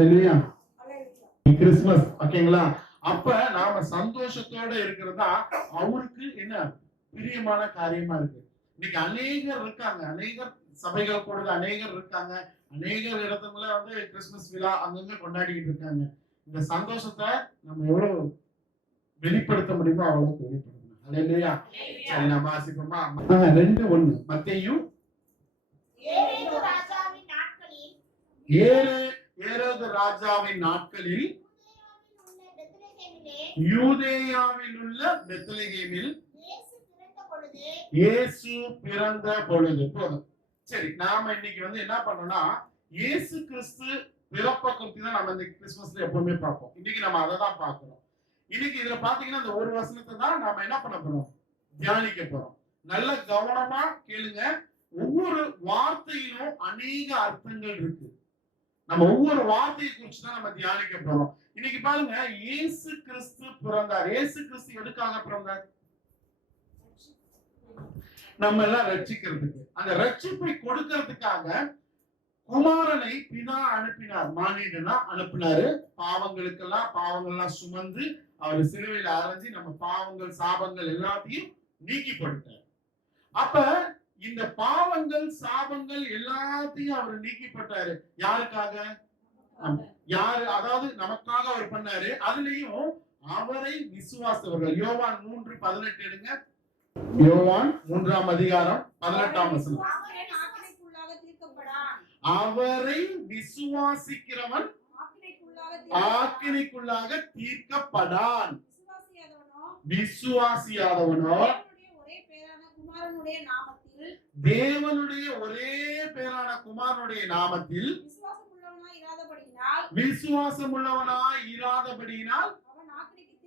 ஹல்லேலூயா. Christmas ஓகேங்களா? அப்ப நாம சந்தோஷத்தோட இருக்கிறதா அவருக்கு என்ன பிரியமான காரியமா இருக்கு. இன்னைக்கு அநேகர் இருக்காங்க, அநேகர் சபைகள் கூட அநேகர் இருக்காங்க, அநேகர் இடத்துல வந்து கிறிஸ்துமஸ் விழா அங்கங்க கொண்டாடிக்கிட்டு இருக்காங்க. இந்த சந்தோஷத்தை நம்ம எவ்வளவு வெளிப்படுத்த முடியுமோ அவ்வளவுக்கு வெளிப்படுத்தணும். ஹல்லேலூயா. சரி, நம்ம வாசிப்போமா? 2:1 மத்தேயு. ஏரோது ராஜாவின் நாட்களில் யூதேயாவில் உள்ள பெத்லகேமில் இயேசு பிறந்த பொழுது. போதும். சரி, நாம இன்னைக்கு வந்து என்ன பண்ணோம்னா இயேசு கிறிஸ்து பிறப்பை குறித்து தான் நம்ம இந்த கிறிஸ்துமஸ்ல எப்பவுமே பார்ப்போம். இன்னைக்கு நம்ம அதை தான் பார்க்கிறோம். இன்னைக்கு இதுல பாத்தீங்கன்னா இந்த ஒரு வசனத்தை தான் நாம என்ன பண்ண போறோம், தியானிக்க போறோம். நல்ல கவனமா கேளுங்க. ஒவ்வொரு வார்த்தையிலும் அநேக அர்த்தங்கள் இருக்கு. நம்ம ஒவ்வொரு வார்த்தையை குறித்து தான் நம்ம தியானிக்க போறோம். இன்னைக்கு பாருங்க, இயேசு கிறிஸ்து பிறந்தார். இயேசு கிறிஸ்து எதுக்காக பிறந்தார்? நம்ம எல்லாம் ரட்சிக்கிறதுக்கு, அந்த ரட்சிப்பை கொடுக்கிறதுக்காக குமாரனை பிதா அனுப்பினார். மானிடனா அனுப்பினாரு. பாவங்கள்லாம் சுமந்து அவர் சிலுவையில அரைஞ்சி நம்ம பாவங்கள் சாபங்கள் எல்லாத்தையும் நீக்கி போட்டார். அப்ப இந்த பாவங்கள் சாபங்கள் எல்லாத்தையும் அவர் நீக்கிப்பட்டாரு. யாருக்காக? யாரு? அதாவது நமக்காக அவர் பண்ணாரு. அதுலயும் அவரை விசுவாசவர்கள். யோவான் 3:18 எடுங்க. யோவான் 3ஆம் அதிகாரம் 18ஆம் வசனம். அவரை விசுவாசிக்கிறவன் ஆக்கினைக்குள்ளாக தீர்க்கப்படான். விசுவாசியாதவனோ தேவனுடைய ஒரே பேரான குமாரனுடைய நாமத்தில் விசுவாசம் உள்ளவனாய் இராதபடியினால் அவன் ஆக்கினைக்கு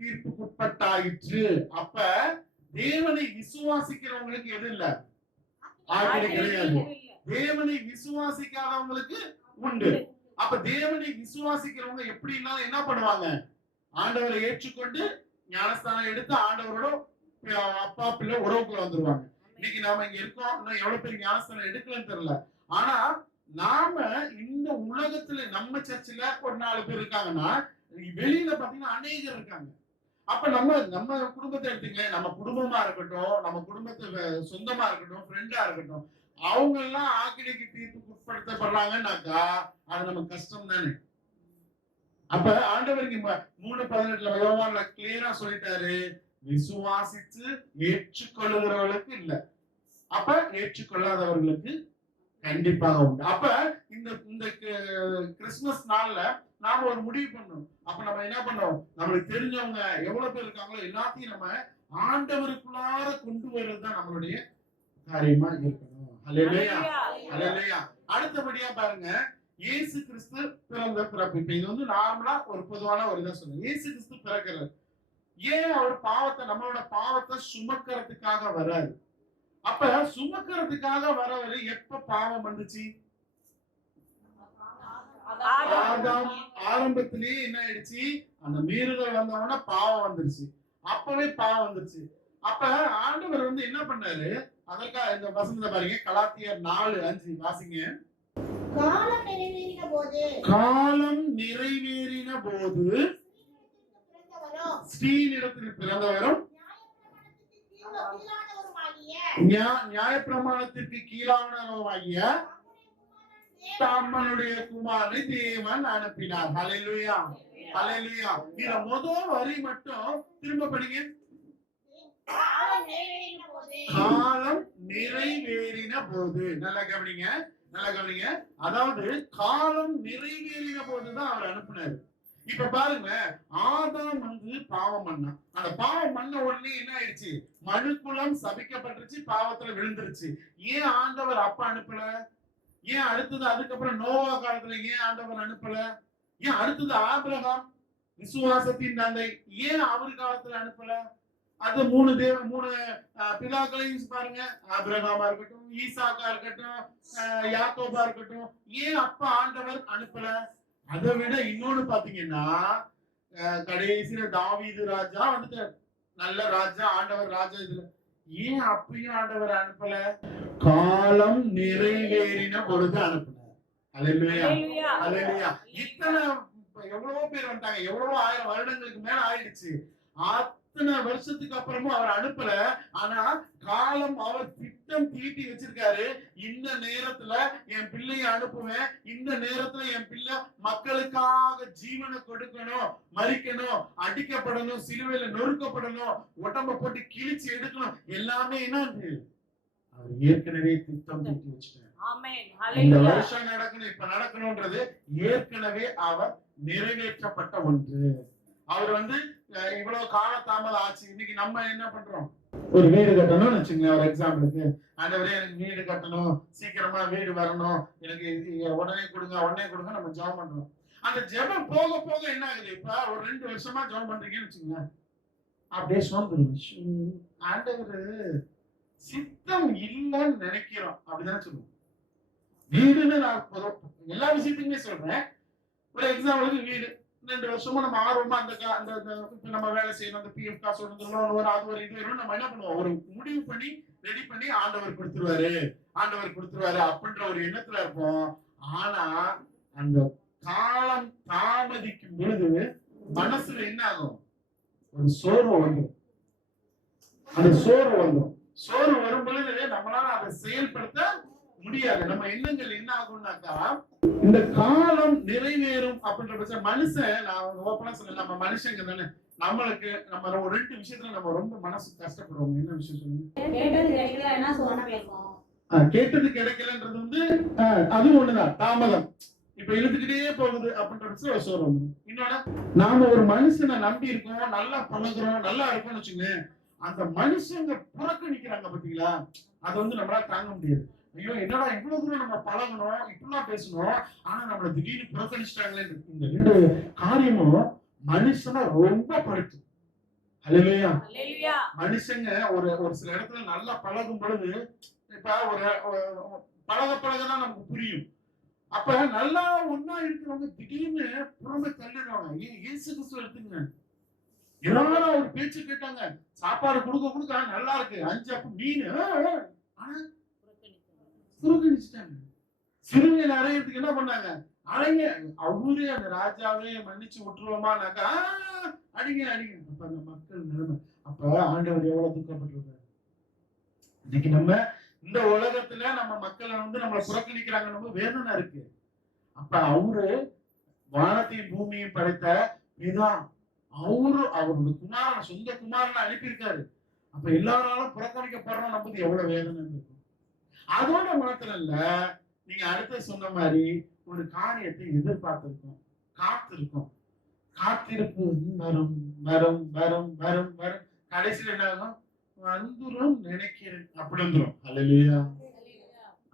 தீர்ப்புக்குட்பட்டாயிற்று. அப்ப தேவனை விசுவாசிக்கிறவங்களுக்கு எது இல்ல? ஆக்கினை கிடையாது. தேவனை விசுவாசிக்காதவங்களுக்கு உண்டு. அப்ப தேவனை விசுவாசிக்கிறவங்க எப்படி இருந்தாலும் என்ன பண்ணுவாங்க? ஆண்டவரை ஏற்றுக்கொண்டு ஞானஸ்தானம் எடுத்து ஆண்டவரோட அப்பா பிள்ளை உறவுக்குள்ள வந்துருவாங்க. இன்னைக்கு நாம இங்க இருக்கோம், இன்னும் எவ்வளவு பேர் ஞானஸ்தானம் எடுக்கலன்னு தெரியல. ஆனா நாம இந்த உலகத்துல நம்ம சர்ச்சில் ஒரு 4 பேர் இருக்காங்கன்னா வெளியில பாத்தீங்கன்னா அநேகர் இருக்காங்க. அப்ப நம்ம குடும்பத்தை எடுத்தீங்களேன், நம்ம குடும்பமா இருக்கட்டும், நம்ம குடும்பத்தை சொந்தமா இருக்கட்டும், ஃப்ரெண்டா இருக்கட்டும், அவங்க எல்லாம் ஆக்கினைக்கு தீர்ப்புக்கு உட்படுத்தப்படுறாங்கன்னாக்கா அது நமக்கு கஷ்டம் தானே. அப்ப ஆண்டவர் 3:18 யோவான்ல கிளியரா சொல்லிட்டாரு, விசுவாசித்து ஏற்றுக்கொள்ளுகிறவர்களுக்கு இல்ல, அப்ப ஏற்றுக்கொள்ளாதவர்களுக்கு கண்டிப்பாக உண்டு. அப்ப இந்த கிறிஸ்துமஸ் நாள்ல நாம ஒரு முடிவு பண்ணணும். அப்ப நம்ம என்ன பண்ணோம், நம்மளுக்கு தெரிஞ்சவங்க எவ்வளவு பேர் இருக்காங்களோ எல்லாத்தையும் நம்ம ஆண்டவருக்குள்ளார கொண்டு வர்றதுதான் நம்மளுடைய காரியமா இருக்கணும். ஹல்லேலூயா, ஹல்லேலூயா. அடுத்தபடியா பாருங்க, இயேசு கிறிஸ்து பிறந்த பிறப்பு. இது வந்து நார்மலா ஒரு பொதுவான ஒரு இதை சொல்லுங்க. இயேசு கிறிஸ்து பிறக்கிறார். ஏன் அவர் நம்மளோட பாவத்தை சுமக்கிறதுக்காக வர்றாரு. அப்ப சுமக்கிறதுக்காக வரவரு எப்ப பாவம் வந்துச்சு? ஆதாம் ஆரம்பத்திலேயே என்ன ஆயிடுச்சு, அந்த மீறுதல் வந்தவொடனே பாவம் வந்துருச்சு. அப்பவே பாவம் வந்துருச்சு. அப்ப ஆண்டவர் வந்து என்ன பண்ணாரு, அதற்காக இந்த வசனத்தை பாருங்க, கலாத்தியர் 4:5 வாசிங்க. காலம் நிறைவேறின போது ஸ்ரீனிடத்தில் பிறந்தவரும் நியாயப்பிரமாணத்திற்கு கீழானவருமாகிய தம்முடைய குமாரனை தேவன் அனுப்பினார். ஹல்லேலூயா, ஹல்லேலூயா. இத முதல் வரி மட்டும் திரும்ப படிங்க. காலம் நிறைவேறின போது. நல்லா கவனிங்க, நல்லா கவனிங்க. அதாவது காலம் நிறைவேறின போதுதான் அவர் அனுப்பினார். இப்ப பாருங்க, ஆதாம் வந்து பாவம் பண்ணான். அந்த பாவம் பண்ண உடனே என்ன ஆயிடுச்சு, மனுக்குலம் சபிக்கப்பட்டுருச்சு, பாவத்துல விழுந்துருச்சு. ஏன் ஆண்டவர் அப்ப அனுப்பல? ஏன் அடுத்தது அதுக்கப்புறம் நோவா காலத்துல ஏன் ஆண்டவர் அனுப்பல? ஏன் அடுத்தது ஆபிரகாம் விசுவாசத்தின் தந்தை, ஏன் அவர் காலத்துல அனுப்பல? அது 3 பிதாக்களையும் பாருங்க, ஆபிரகாமா இருக்கட்டும், ஈசாக்கா இருக்கட்டும், யாக்கோபா இருக்கட்டும், ஏன் அப்ப ஆண்டவர் அனுப்பல? அதை விட இன்னொன்னு பாத்தீங்கன்னா, கடைசியில தாவீது ராஜா வந்துட்டார். நல்ல ராஜா, ஆண்டவர் ராஜா. இதுல ஏன் அப்பயும் ஆண்டவர் அனுப்பல? காலம் நிறைவேறின பொழுது அனுப்பினார். அல்லேலூயா, அல்லேலூயா. இத்தனை எவ்வளவோ பேர் வந்தாங்க, எவ்வளவோ 1000 வருடங்களுக்கு மேல ஆயிடுச்சு. அத்தனை வருஷத்துக்கு அப்புறமும் அவர் அனுப்பல. ஆனா காலம் அவர் திட்டம் தீட்டி வச்சிருக்காரு. இந்த நேரத்துல என் பிள்ளையை அனுப்புவேன், இந்த நேரத்துல என் பிள்ளை மக்களுக்காக ஜீவனை கொடுக்கணும், மரிக்கணும், அடிக்கப்படணும், சிலுவையில நொறுக்கப்படணும், உடம்ப போட்டு கிழிச்சு எடுக்கணும், எல்லாமே என்ன அவர் ஏற்கனவே திட்டம் தீட்டி வச்சுட்டார். இந்த வருஷம் நடக்கணும், இப்ப நடக்கணும்ன்றது ஏற்கனவே அவர் நிறைவேற்றப்பட்ட ஒன்று. அவர் இவ்வளவு கால தாமதம் ஆச்சு. இன்னைக்கு நம்ம என்ன பண்றோம்? ஒரு வீடு கட்டணும்னு வச்சுங்க, ஒரு எக்ஸாம்பிளுக்கு, ஆண்டவரே எனக்கு வீடு கட்டணும், சீக்கிரமா வீடு வரணும், எனக்கு உடனே கொடுங்க உடனே கொடுங்க, நம்ம ஜெபம் பண்றோம். அந்த ஜெபம் போக போக என்ன ஆகுது? இப்ப ஒரு 2 வருஷமா ஜெபம் பண்றீங்கன்னு வச்சுங்க, அப்படியே சோர்ந்துடும். ஆண்டவர் சித்தம் இல்லைன்னு நினைக்கிறோம், அப்படிதானே சொல்லுவோம். வீடுன்னு நான் எல்லா விஷயத்துக்குமே சொல்றேன். ஒரு எக்ஸாம்பிளுக்கு வீடு 2 வருஷமா நம்ம ஆர்வமா அந்த நம்ம வேலை செய்யணும், அந்த பிஎஃப் காசு லோன் வரும், அது ஒரு இது வரும், நம்ம என்ன பண்ணுவோம்? ஒரு முடிவு பண்ணி ரெடி பண்ணி ஆண்டவர் கொடுத்துருவாரு அப்படின்ற ஒரு எண்ணத்துல இருப்போம். ஆனா அந்த காலம் தாமதிக்கும் பொழுது மனசுல என்ன ஆகும்? ஒரு சோர்வு வந்துடும். அந்த சோர்வு வரும் பொழுது நம்மளால அதை செயல்படுத்த முடியாது. நம்ம எண்ணங்கள் என்ன ஆகும்னாக்கா, இந்த காலம் நிறைவேறும் அப்படின்ற பட்ச மனுஷன், நான் ஓப்பனா சொல்ல, நம்ம மனுஷங்க தானே, நம்மளுக்கு நம்ம ஒரு 2 விஷயத்துல நம்ம ரொம்ப மனசு கஷ்டப்படுவோம். என்ன விஷயம் சொல்லுங்க? கேட்டது கிடைக்கலன்றது அது ஒண்ணுதான், தாமதம். இப்ப இழுத்துக்கிட்டே போகுது அப்படின்ற பட்சம் ஒரு சோர்வு வந்துடும். இன்னொன்னு, நாம ஒரு மனுஷனை நம்பி இருக்கோம், நல்லா பழகுறோம், நல்லா இருக்கோம்னு வச்சுங்க, அந்த மனுஷங்க புறக்கணிக்கிறாங்க பாத்தீங்களா, அது நம்மளால தாங்க முடியாது. ஐயோ என்னடா இவ்வளவு தூரம் நம்ம பழகணும், இப்படிலாம் பேசணும், ஆனா நம்மள திடீர்னு புறக்கணிச்சிட்டாங்களே. இந்த 2 காரியமும் மனுஷனை ரொம்ப படுத்தும். அல்லேலூயா. மனுஷங்க ஒரு சில இடத்துல நல்லா பழகும் பொழுது, இப்ப ஒரு பழகதான் நமக்கு புரியும். அப்ப நல்லா ஒன்னா இருக்கிறவங்க திடீர்னு புறமை தள்ளிடுவாங்க. இயேசு கிறிஸ்து எடுத்துங்க, எல்லாரும் ஒரு பேச்சு கேட்டாங்க, சாப்பாடு கொடுக்க நல்லா இருக்கு, 5 அப்ப மீன், ஆனா புறக்கணிச்சிட்டாங்க. சிறுவையில் அறையறதுக்கு என்ன பண்ணாங்க? அழங்க, அவரே அந்த ராஜாவே மன்னிச்சு விட்டுருவோமானாக்கா, அடிங்க. அப்ப அந்த மக்கள் நிலைமை, அப்ப ஆண்டவர் எவ்வளவு துக்கப்பட்டிருக்காரு. இன்னைக்கு நம்ம இந்த உலகத்துல நம்ம மக்களை நம்மளை புறக்கணிக்கிறாங்க, நம்ம வேதனை இருக்கு. அப்ப அவரு வானத்தையும் பூமியும் படைத்த பிதா, அவருடைய குமாரன், சொந்த குமாரனை அனுப்பியிருக்காரு. அப்ப எல்லாராலும் புறக்கணிக்கப்படுறோம், நமக்கு எவ்வளவு வேதனை இருக்கும். அதோட மாத்திரம் இல்ல, நீங்க அடுத்த சொன்ன மாதிரி ஒரு காரியத்தை எதிர்பார்த்திருக்கோம், காத்திருப்பு வரும், கடைசியில் என்ன ஆகும்? வந்துரும் நினைக்கிறேன், அப்படி வந்துரும். அல்லேலூயா.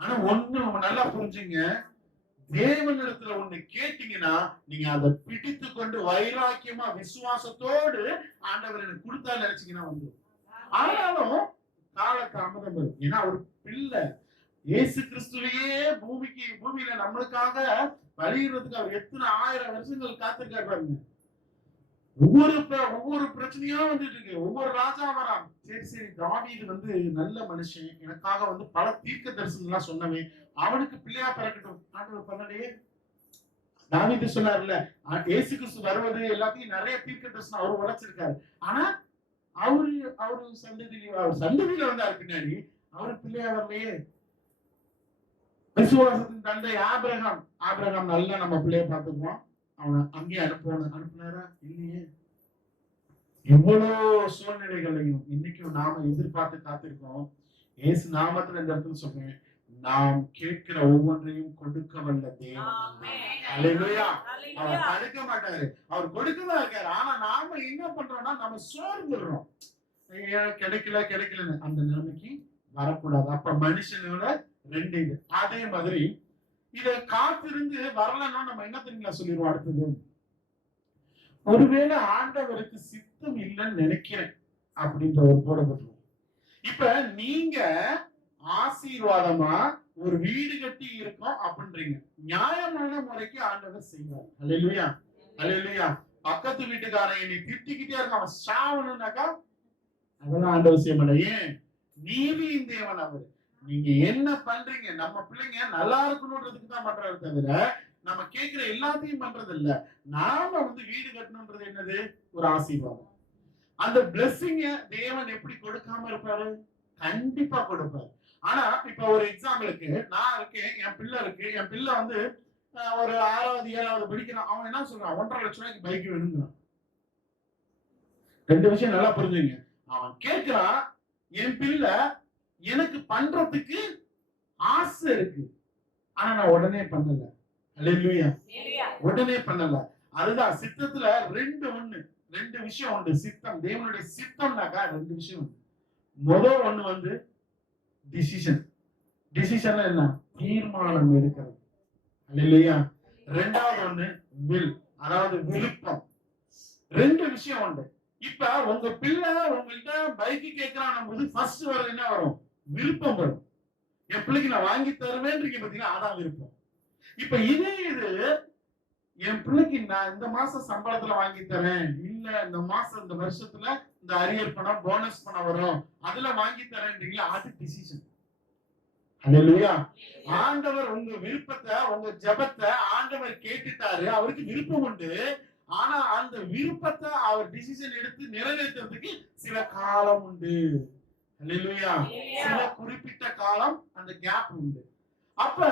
ஆனா ஒண்ணு நல்லா புரிஞ்சுங்க, தேவனிடத்துல ஒண்ணு கேட்டீங்கன்னா நீங்க அதை பிடித்து கொண்டு வைராக்கியமா விசுவாசத்தோடு ஆண்டவர் எனக்கு கொடுத்தா நினைச்சீங்கன்னா வந்துடும். ஆனாலும் கால தாமதம் வரும். ஏன்னா ஒரு பிள்ளை இயேசு கிறிஸ்துவையே பூமியில நம்மளுக்காக பலியிடுறதுக்கு அவர் எத்தனை 1000 வருஷங்கள் காத்திருக்காரு பாருங்க. ஒவ்வொரு பிரச்சனையா வந்துட்டு இருக்கு, ஒவ்வொரு ராஜா வரான். சரி தாவீது நல்ல மனுஷன், எனக்காக பல தீர்க்க தரிசனம் எல்லாம் சொன்னவன், அவனுக்கு பிள்ளையா பிறக்கட்டும் ஆண்டவர் பண்ணலையே. தாவீது சொன்னார்ல, இயேசு கிறிஸ்து வருவது எல்லாத்தையும் நிறைய தீர்க்க தரிசனம் அவர் உரைச்சிருக்காரு. ஆனா அவரு சந்ததியில வந்தாரு, பின்னாடி அவருக்கு பிள்ளையா வரலையே. விசுவாசத்தின் தந்தை ஆபிரகாம் நல்லா நம்ம பிள்ளைய பார்த்துக்குவோம், அவனை அங்கேயே அனுப்புனாரா? இல்லையே. எவ்வளவு சூழ்நிலைகளையும் இன்னைக்கும் நாம எதிர்பார்த்து காத்திருக்கோம். இயேசு நாமத்துல இந்த இடத்துல சொல்றேன், நாம் கேட்கிற ஒவ்வொன்றையும் கொடுக்க வல்ல தேவன். அல்லேலூயா. அவர் தடுக்க மாட்டாரு, அவர் கொடுக்கதான் இருக்காரு. ஆனா நாம என்ன பண்றோம்னா, நம்ம சோர்ந்துடுறோம், கிடைக்கலன்னு. அந்த நிலைமைக்கு வரக்கூடாது. அப்ப மனுஷனோட 2 இது. அதே மாதிரி இத காத்திருந்து வரலன்னா நம்ம என்ன தெரியுங்களா சொல்லிடுவோம்? அடுத்தது, ஒருவேளை ஆண்டவருக்கு சித்தம் இல்லைன்னு நினைக்கிறேன் அப்படின்ற ஒரு போடப்பட்டுருவோம். இப்ப நீங்க ஆசீர்வாதமா ஒரு வீடு கட்டி இருக்கோம் அப்படின்றீங்க, நியாயமான முறைக்கு ஆண்டவர் செய்வார். அல்லேலூயா, அல்லேலூயா. பக்கத்து வீட்டுக்காரன் என்னை திட்டிக்கிட்டே இருக்கான், அவன் சாவணும்னாக்கா அதெல்லாம் ஆண்டவர் செய்ய மாட்டான். ஏன்? நீதியின் தேவன் அவர். நீங்க என்ன பண்றீங்க, நம்ம பிள்ளைங்க நல்லா இருக்கணும்ன்றதுக்கு தான் பண்றாரு தவிர நம்ம கேட்கிற எல்லாத்தையும் பண்றது இல்ல. நாம வீடு கட்டணும்ன்றது என்னது, ஒரு ஆசீர்வாதம். அந்த பிளெஸிங்க தேவன் எப்படி கொடுக்காம இருப்பாரு? கண்டிப்பா கொடுப்பாரு. ஆனா இப்ப ஒரு எக்ஸாம்பிளுக்கு நான் இருக்கேன், என் பிள்ளை இருக்கு, என் பிள்ளை ஒரு 6வது 7வது படிக்கிறான். அவன் என்ன சொல்றான், 1.5 லட்சம் ரூபாய்க்கு பைக் வேணுங்கிறான். 2 விஷயம் நல்லா புரிஞ்சுங்க. அவன் கேட்கிறான், என் பிள்ளை எனக்கு பண்றதுக்கு ஆசை இருக்கு, ஆனா நான் உடனே பண்ணல. அல்லேலூயா. உடனே பண்ணல. அதுதான் சித்தத்துல ரெண்டு விஷயம் உண்டு. சித்தம், தேவனுடைய சித்தம்னாக்கா 2 விஷயம் உண்டு. முதல் ஒண்ணு டிசிஷன். டிசிஷன் என்ன? தீர்மானம் எடுக்கிறது. அல்லேலூயா. ரெண்டாவது ஒண்ணு வில், அதாவது விருப்பம். 2 விஷயம் உண்டு. இப்ப உங்க பிள்ளை உங்கள்கிட்ட பைக் கேட்கிறான் போது ஃபர்ஸ்ட் வர என்ன வரும்? விருப்பம் வரும். என் பிள்ளைக்கு நான் வாங்கி தருவேன்றீங்க பாத்தீங்கன்னா, அதான் விருப்பம். இப்ப இது என் பிள்ளைக்கு நான் இந்த மாசம் சம்பளத்துல வாங்கி தரேன், இல்ல இந்த மாசம் இந்த வருஷத்துல இந்த அரியர் பணம் போனஸ் பணம் வரும் அதுல வாங்கி தரேன்றீங்களா, அது டிசிஷன். அல்லேலூயா. ஆண்டவர் உங்க விருப்பத்தை, உங்க ஜெபத்தை ஆண்டவர் கேட்டுட்டாரு, அவருக்கு விருப்பம் உண்டு. ஆனா அந்த விருப்பத்தை அவர் டிசிஷன் எடுத்து நிறைவேற்றுறதுக்கு சில காலம் உண்டு. அல்லேலூயா. சில குறிப்பிட்ட காலம், அந்த கேப் உண்டு. அப்ப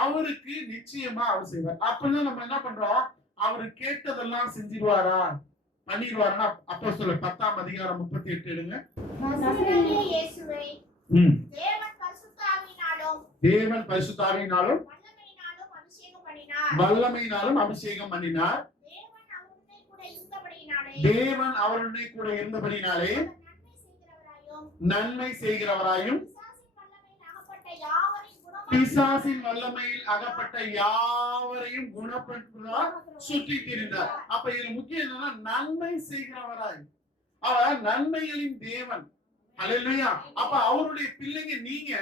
அவருக்கு நிச்சயமா அவர் செய்வார். அப்பதான் நம்ம என்ன பண்றோம், அவரு கேட்டதெல்லாம் செஞ்சிருவாரா, பண்ணிடுவாருன்னா அப்போஸ்தலர் 10ஆம் அதிகாரம் 38 எடுங்க. தேவன் பரிசுத்தாவியினாலும் வல்லமையினாலும் அபிஷேகம் பண்ணினார். தேவன் அவருடைய கூட இருந்தபடினாலே நன்மை செய்கிறவராயும் பிசாசின் வல்லமையில் அகப்பட்ட யாவரையும் குணப்படுத்துவார், சுற்றி திரிந்தார். அப்ப இதுல முக்கியம் என்னன்னா, நன்மை செய்கிறவராய், அவர் நன்மைகளின் தேவன். அல்லேலூயா. அப்ப அவருடைய பிள்ளைங்க நீங்க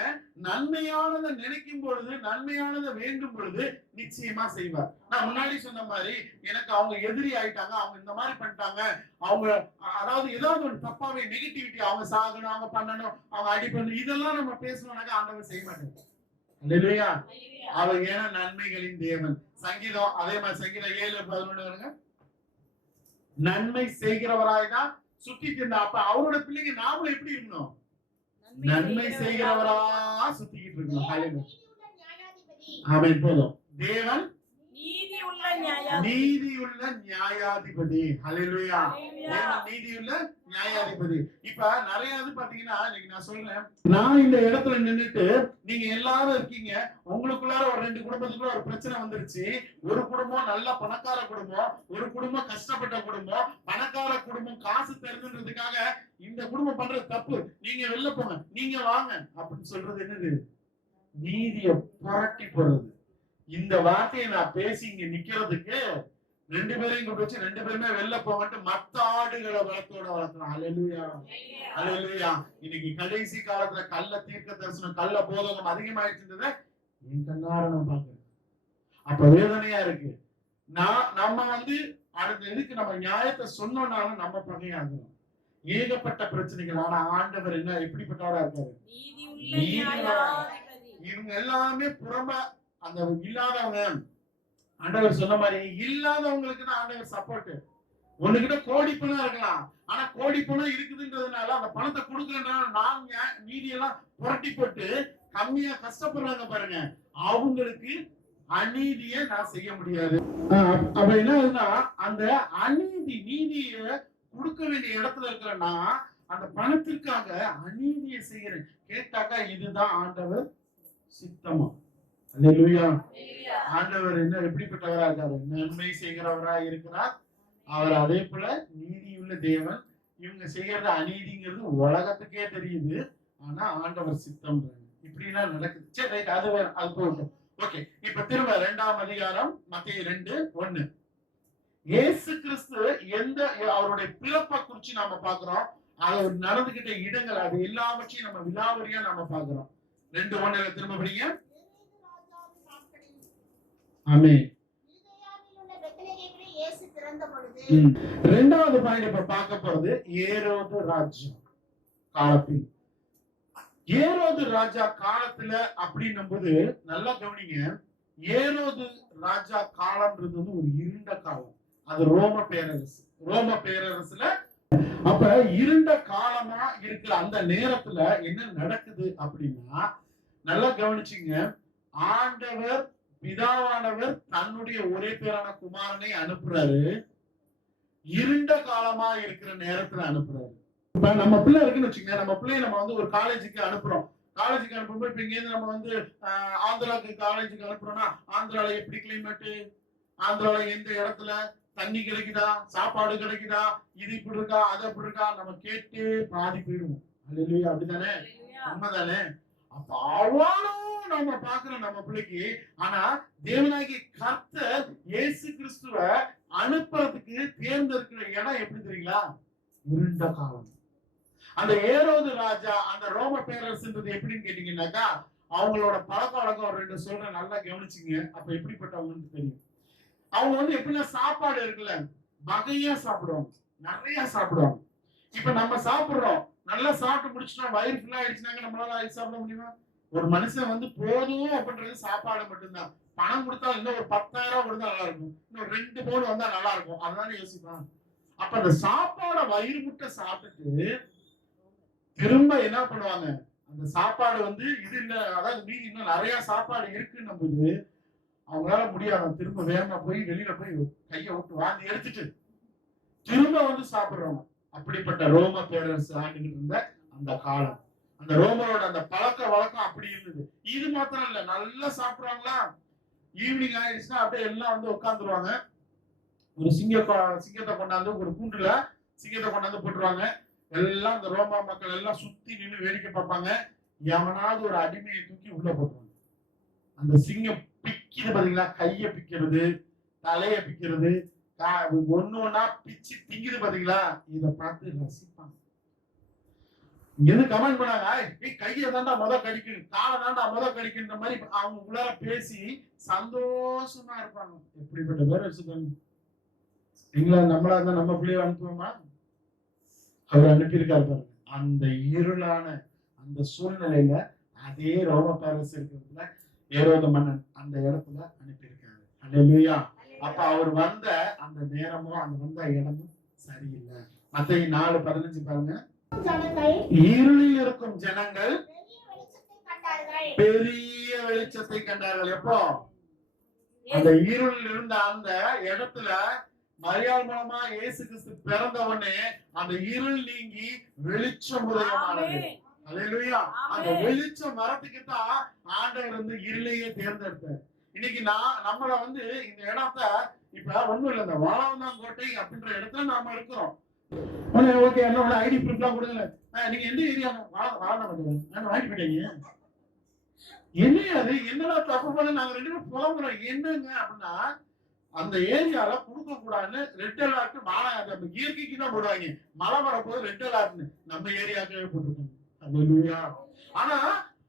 நன்மையானதை நினைக்கும் பொழுது, நன்மையானதை வேண்டும் பொழுது நிச்சயமா செய்வார். நான் முன்னாடி சொன்ன மாதிரி, எனக்கு அவங்க எதிரி ஆயிட்டாங்க, அவங்க இந்த மாதிரி பண்ணிட்டாங்க, அவங்க அதாவது ஏதாவது ஒரு தப்பாவே நெகட்டிவிட்டி, அவங்க சாகணும், அவங்க பண்ணணும், அவங்க அடிப்பணும், இதெல்லாம் நம்ம பேசணும்னாக்க ஆண்டவர் செய்ய மாட்டேங்க. அல்லேலூயா. அவர் ஏன்னா நன்மைகளின் தேவன். சங்கீதம் அதே மாதிரி, சங்கீதம் 7:11 நன்மை செய்கிறவராய் தான் சுத்தி திரிந்தா. அப்ப அவரோட பிள்ளைங்க நாமளும் எப்படி இருக்கணும்? நன்மை செய்கிறவரா சுத்திக்கிட்டு இருக்கணும். ஆமென். போதும். தேவன் நீதியுள்ள நியாயாதிபதி. ஹல்லேலூயா. தேவன் நீதியுள்ள நியாயாதிபதி. இப்ப நிறைய பாத்தீங்கன்னா, இன்னைக்கு நான் சொல்றேன், நான் இந்த இடத்துல நின்னுட்டு நீங்க எல்லாரும் இருக்கீங்க, உங்களுக்குள்ளார ஒரு 2 குடும்பத்துக்குள்ள ஒரு பிரச்சனை வந்துருச்சு. ஒரு குடும்பம் நல்ல பணக்கார குடும்பம், ஒரு குடும்பம் கஷ்டப்பட்ட குடும்பம். பணக்கார குடும்பம் காசு தருதுன்றதுக்காக இந்த குடும்பம் பண்றது தப்பு, நீங்க வெளில போங்க, நீங்க வாங்க அப்படின்னு சொல்றது என்னது? நீதியை புரட்டி போடுறது. இந்த வார்த்தையை நான் பேசி இங்க நிக்கிறதுக்கு 2 பேரையும் கொண்டு வச்சு 2 பேருமே வெளில போகட்டு மத்த ஆடுகளை வளர்க்கலாம். அல்லேலூயா. அல்லேலூயா. இன்னைக்கு கடைசி காலத்துல கள்ள தீர்க்க தரிசனம், கள்ள போதகம் அதிகமாயிட்டு என் கண்ணார நான் பாக்குறேன். அப்ப வேதனையா இருக்கு. நம்ம அடுத்த இதுக்கு நம்ம நியாயத்தை சொன்னோம்னாலும் நம்ம பகையாகிறோம். ஏகப்பட்ட பிரச்சனைகள். ஆனா ஆண்டவர் என்ன எப்படிப்பட்டவரா இருக்காரு? இவங்க எல்லாமே புறம்பா அந்த இல்லாதவங்க, ஆண்டவர் சொன்ன மாதிரி இல்லாதவங்களுக்கு தான் ஆண்டவர் சப்போர்ட். உன்கிட்ட கோடி பணம் இருக்கலாம், ஆனா கோடி பணம் இருக்குதுன்றதுனால அந்த பணத்தை கொடுக்கறதுனால நாங்க நீதியெல்லாம் புரட்டி போட்டு கம்மியா கஷ்டப்படுறாங்க பாருங்க, அவங்களுக்கு அநீதியை நான் செய்ய முடியாது. அப்ப என்ன அந்த நீதியை கொடுக்க வேண்டிய இடத்துல இருக்கிறேன்னா, அந்த பணத்திற்காக அநீதியை செய்கிறேன் கேட்டாக்கா, இதுதான் ஆண்டவர் சித்தமா? அல்லேலூயா. ஆண்டவர் என்ன எப்படிப்பட்டவரா இருக்காரு? நன்மை செய்கிறவரா இருக்கிறார். அவர் அதே போல நீதியுள்ள தேவன். இவங்க செய்யறது அநீதிங்கிறது உலகத்துக்கே தெரியுது, ஆனா ஆண்டவர் சித்தம் இப்படி எல்லாம் நடக்குது. சரி, அது போகட்டும். ஓகே, இப்ப திரும்ப 2ஆம் அதிகாரம் மத்தேயு 2:1. இயேசு கிறிஸ்து அவருடைய பிறப்பை குறிச்சு நாம பாக்குறோம். அவர் நடந்துகிட்ட இடங்கள், அது எல்லாவற்றையும் நம்ம விலாவரியா நாம பாக்குறோம். 2:1 திரும்ப படிங்க. ஆமென். 2வது பாயிண்ட் இப்ப பார்க்க போறது ஏரோது ராஜ்யம் காலத்தில். ஏரோது ராஜா காலத்துல அப்படின்னும் போது நல்லா கவனிங்க. ஏரோது ராஜா காலம்ன்றது வந்து ஒரு இருண்ட காலம். அது ரோம பேரரசு. ரோம பேரரசுல அப்ப இருண்ட காலமா இருக்கிற அந்த நேரத்துல என்ன நடக்குது அப்படின்னா, நல்லா கவனிச்சுங்க. ஆண்டவர் பிதாவானவர் தன்னுடைய ஒரே பேரான குமாரனை அனுப்புறாரு. இருண்ட காலமா இருக்கிற நேரத்துல அனுப்புறாரு. இப்ப நம்ம பிள்ளை இருக்குன்னு வச்சுக்கோங்க. நம்ம பிள்ளைய நம்ம வந்து ஒரு காலேஜுக்கு அனுப்புறோம். காலேஜுக்கு அனுப்பும்போது இப்ப இங்க இருந்து நம்ம வந்து ஆந்திராக்கு காலேஜுக்கு அனுப்புறோம்னா, ஆந்திரால எப்படி கிளைமேட், ஆந்திரால எந்த இடத்துல தண்ணி கிடைக்குதா, சாப்பாடு கிடைக்குதா, இது இப்படி இருக்கா, அது அப்படி இருக்கா, நம்ம கேட்டு பாதி போயிடுவோம். அல்லேலூயா, அப்படித்தானே? உண்மைதானே? அப்ப அவ்வளவு நம்ம பாக்குறோம் நம்ம பிள்ளைக்கு. ஆனா தேவனாகிய கர்த்தர் இயேசு கிறிஸ்துவ அனுப்புறதுக்கு தேர்ந்தெடுக்கிற இடம் எப்படி தெரியுங்களா? இருண்ட காலம். அந்த ஏரோது ராஜா, அந்த ரோம பேரரசுன்றது எப்படின்னு கேட்டீங்கன்னாக்கா, அவங்களோட பழக்க வழக்கம் ரெண்டு சொல்றேன், நல்லா கவனிச்சுங்க. அப்ப எப்படிப்பட்டவங்கன்னு தெரியும். அவங்க வந்து எப்படின்னா சாப்பாடு இருக்குல்ல, வகையா சாப்பிடுவாங்க, நிறைய சாப்பிடுவாங்க. இப்ப நம்ம சாப்பிடுறோம், நல்லா சாப்பிட்டு முடிச்சுட்டோம், வயிறு ஃபுல்லா ஆயிடுச்சுனாங்க, நம்மளால அது சாப்பிட முடியுமா? ஒரு மனுஷன் வந்து போதும் அப்படின்றது சாப்பாடு மட்டும்தான். பணம் கொடுத்தா இன்னும் ஒரு 10,000 கொடுத்தா நல்லா இருக்கும், இன்னும் 2 பவுன் வந்தா நல்லா இருக்கும், அதனால யோசிப்பான். அப்ப அந்த சாப்பாட வயிறு முட்டை சாப்பிட்டுட்டு திரும்ப என்ன பண்ணுவாங்க, அந்த சாப்பாடு வந்து இது இல்ல, அதாவது மீதி இன்னும் நிறைய சாப்பாடு இருக்குன்னும் போது அவங்களால முடியாது. திரும்ப வேகமா போய் வெளியில போய் கையை விட்டு வாங்கி எடுத்துட்டு திரும்ப வந்து சாப்பிடுறோம். அப்படிப்பட்ட ரோம பேரரசு ஆண்டுகிட்டு இருந்த அந்த காலம். அந்த ரோமரோட அந்த பழக்க வழக்கம் அப்படி இருந்தது. இது மாத்திரம் இல்ல, நல்லா சாப்பிடுவாங்களா, ஈவினிங் ஆயிடுச்சுன்னா அப்படியே எல்லாம் வந்து உட்காந்துருவாங்க. ஒரு சிங்கத்தை கொண்டாந்து ஒரு கூண்டுல சிங்கத்தை கொண்டாந்து போட்டுருவாங்க. எல்லாம் இந்த ரோமா மக்கள் எல்லாம் சுத்தி நின்று வேடிக்கை பார்ப்பாங்க. எவனாவது ஒரு அடிமையை தூக்கி உள்ள போட்டுருவாங்க. அந்த சிங்கம் பிக்குது பாத்தீங்களா, கைய பிக்கிறது, தலைய பிக்கிறது, ஒண்ணு ஒண்ணா பிச்சு திங்குது பாத்தீங்களா, இத பார்த்து ரசிப்பாங்க. இங்க இருந்து கமெண்ட் பண்ணாங்க, கையை தாண்டா முத கடிக்கணும், காலை தாண்டா முத கடிக்கின்ற மாதிரி அவங்க உள்ளார பேசி சந்தோஷமா இருப்பாங்க. எப்படிப்பட்ட பேர் வச்சுக்கோங்க. நீங்களா நம்மளா இருந்தா நம்ம பிள்ளைய அனுப்புவோமா? அவர் அனுப்பியிருக்காரு பாருங்க. அந்த இருளான அந்த சூழ்நிலையில அதே ரோம பேரரசு இருக்கிறதுல ஏரோது மன்னன் அந்த இடத்துல அனுப்பியிருக்காரு. அல்லேலூயா. அப்ப அவர் வந்த அந்த நேரமும் அந்த வந்த இடமும் சரியில்லை. மத்தேயு 4:15 பாருங்க. இருளில் இருக்கும் ஜனங்கள் பெரிய வெளிச்சத்தை கண்டார்கள். எப்போ? அந்த இருளில் இருந்த அந்த இடத்துல மரியாள் மூலமா இயேசு கிறிஸ்து பிறந்த உடனே அந்த இருள் நீங்கி வெளிச்சம் உதயமானது. அல்லேலூயா. அந்த வெளிச்சம் வரத்துக்கு தான் ஆண்டவர் வந்து இருளையே தேர்ந்தெடுத்தார். இன்னைக்கு நம்மள வந்து இந்த இடத்த இப்ப ஒண்ணும் இல்ல, இந்த வாழவந்தாங்கோட்டை அப்படின்ற இடத்துல நாம இருக்கிறோம். ஓகே, என்னோட ஐடி ப்ரூஃப் எல்லாம் கொடுங்க. நீங்க எந்த ஏரியா? வாழ வாங்கிட்டு போயிட்டீங்க. என்ன அது, என்னடா தப்பு பண்ண, நாங்க 2 பேரும் புலம்புறோம் என்னங்க அப்படின்னா, அந்த ஏரியால கொடுக்க கூடாதுன்னு ரெட் அலர்ட் மழை இயற்கைக்கு தான் போடுவாங்க. மழை வரப்போது ரெட் அலர்ட்னு நம்ம ஏரியாவுக்கு போட்டுருக்காங்க. அல்லேலூயா. ஆனா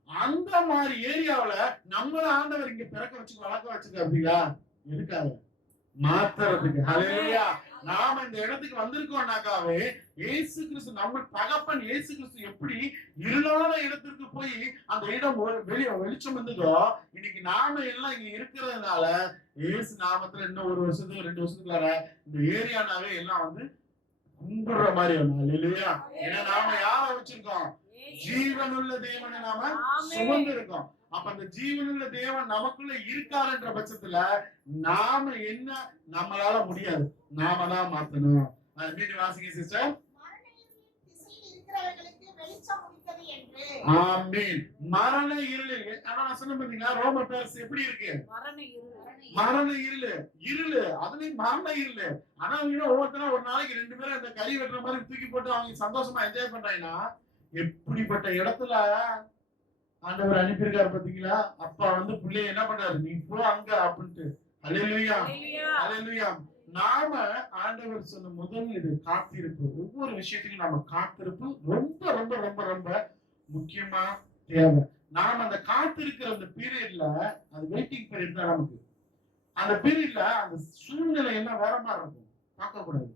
அந்த மாதிரி ஏரியாவுல நம்மள ஆண்டவர் இங்க பிறக்க வச்சு வளர்க்க வச்சிருக்க அப்படிங்களா? எதுக்காக? மாத்துறதுக்கு. அல்லேலூயா. நாம இந்த இடத்துக்கு வந்திருக்கோம்னாக்காவே இயேசு கிறிஸ்து நம்ம தகப்பன் இயேசு கிறிஸ்து எப்படி இருளான இடத்திற்கு போய் அந்த இடம் வெளிச்சம் வந்ததோ, இன்னைக்கு நாம எல்லாம் இங்க இருக்கிறதுனால இயேசு நாமத்துல இன்னும் 1 வருஷத்துக்கு 2 வருஷத்துக்குள்ளார இந்த ஏரியானாவே எல்லாம் வந்து கும்பிடுற மாதிரி ஒண்ணு. அல்லேலூயா. ஏன்னா நாம யார வச்சிருக்கோம்? ஜீவனுள்ள தேவனை நாம சுமந்து இருக்கோம். அப்ப அந்த ஜீவனுள்ள தேவன் நமக்குள்ள இருக்காருன்ற பட்சத்துல நாம என்ன நம்மளால முடியாது, நாம தான் மாத்தணும். மீண்டும் வாசிங்க சிஸ்டர். ஆமென். மரண இருள். ஆனா நான் சொன்ன பாத்தீங்களா, ரோம பேரரசு எப்படி இருக்கு? மரண இருள். அதுலயும் மரண இருள். ஆனா அவங்க ஒவ்வொருத்தரும் ஒரு நாளைக்கு 2 பேரும் அந்த கறி வெட்டுற மாதிரி தூக்கி போட்டு அவங்க சந்தோஷமா என்ஜாய் பண்றாங்கன்னா, எப்படிப்பட்ட இடத்துல ஆண்டவர் அனுப்பியிருக்காரு பாத்தீங்களா? அப்பா வந்து பிள்ளைய என்ன பண்றாரு, நீ போ அங்க அப்படின்ட்டு. அல்லேலூயா. அல்லேலூயா. நாம ஆண்டவர் சொன்ன முதல் இது காத்திருப்பு. ஒவ்வொரு விஷயத்துக்கும் நாம காத்திருப்பு ரொம்ப ரொம்ப ரொம்ப ரொம்ப முக்கியமா தேவை. நாம அந்த காத்திருக்கிற அந்த பீரியட்ல, அது வெயிட்டிங் பீரியட் தான் நமக்கு. அந்த பீரியட்ல அந்த சூழ்நிலை என்ன வேற மாதிரி இருக்கும், பார்க்க கூடாது.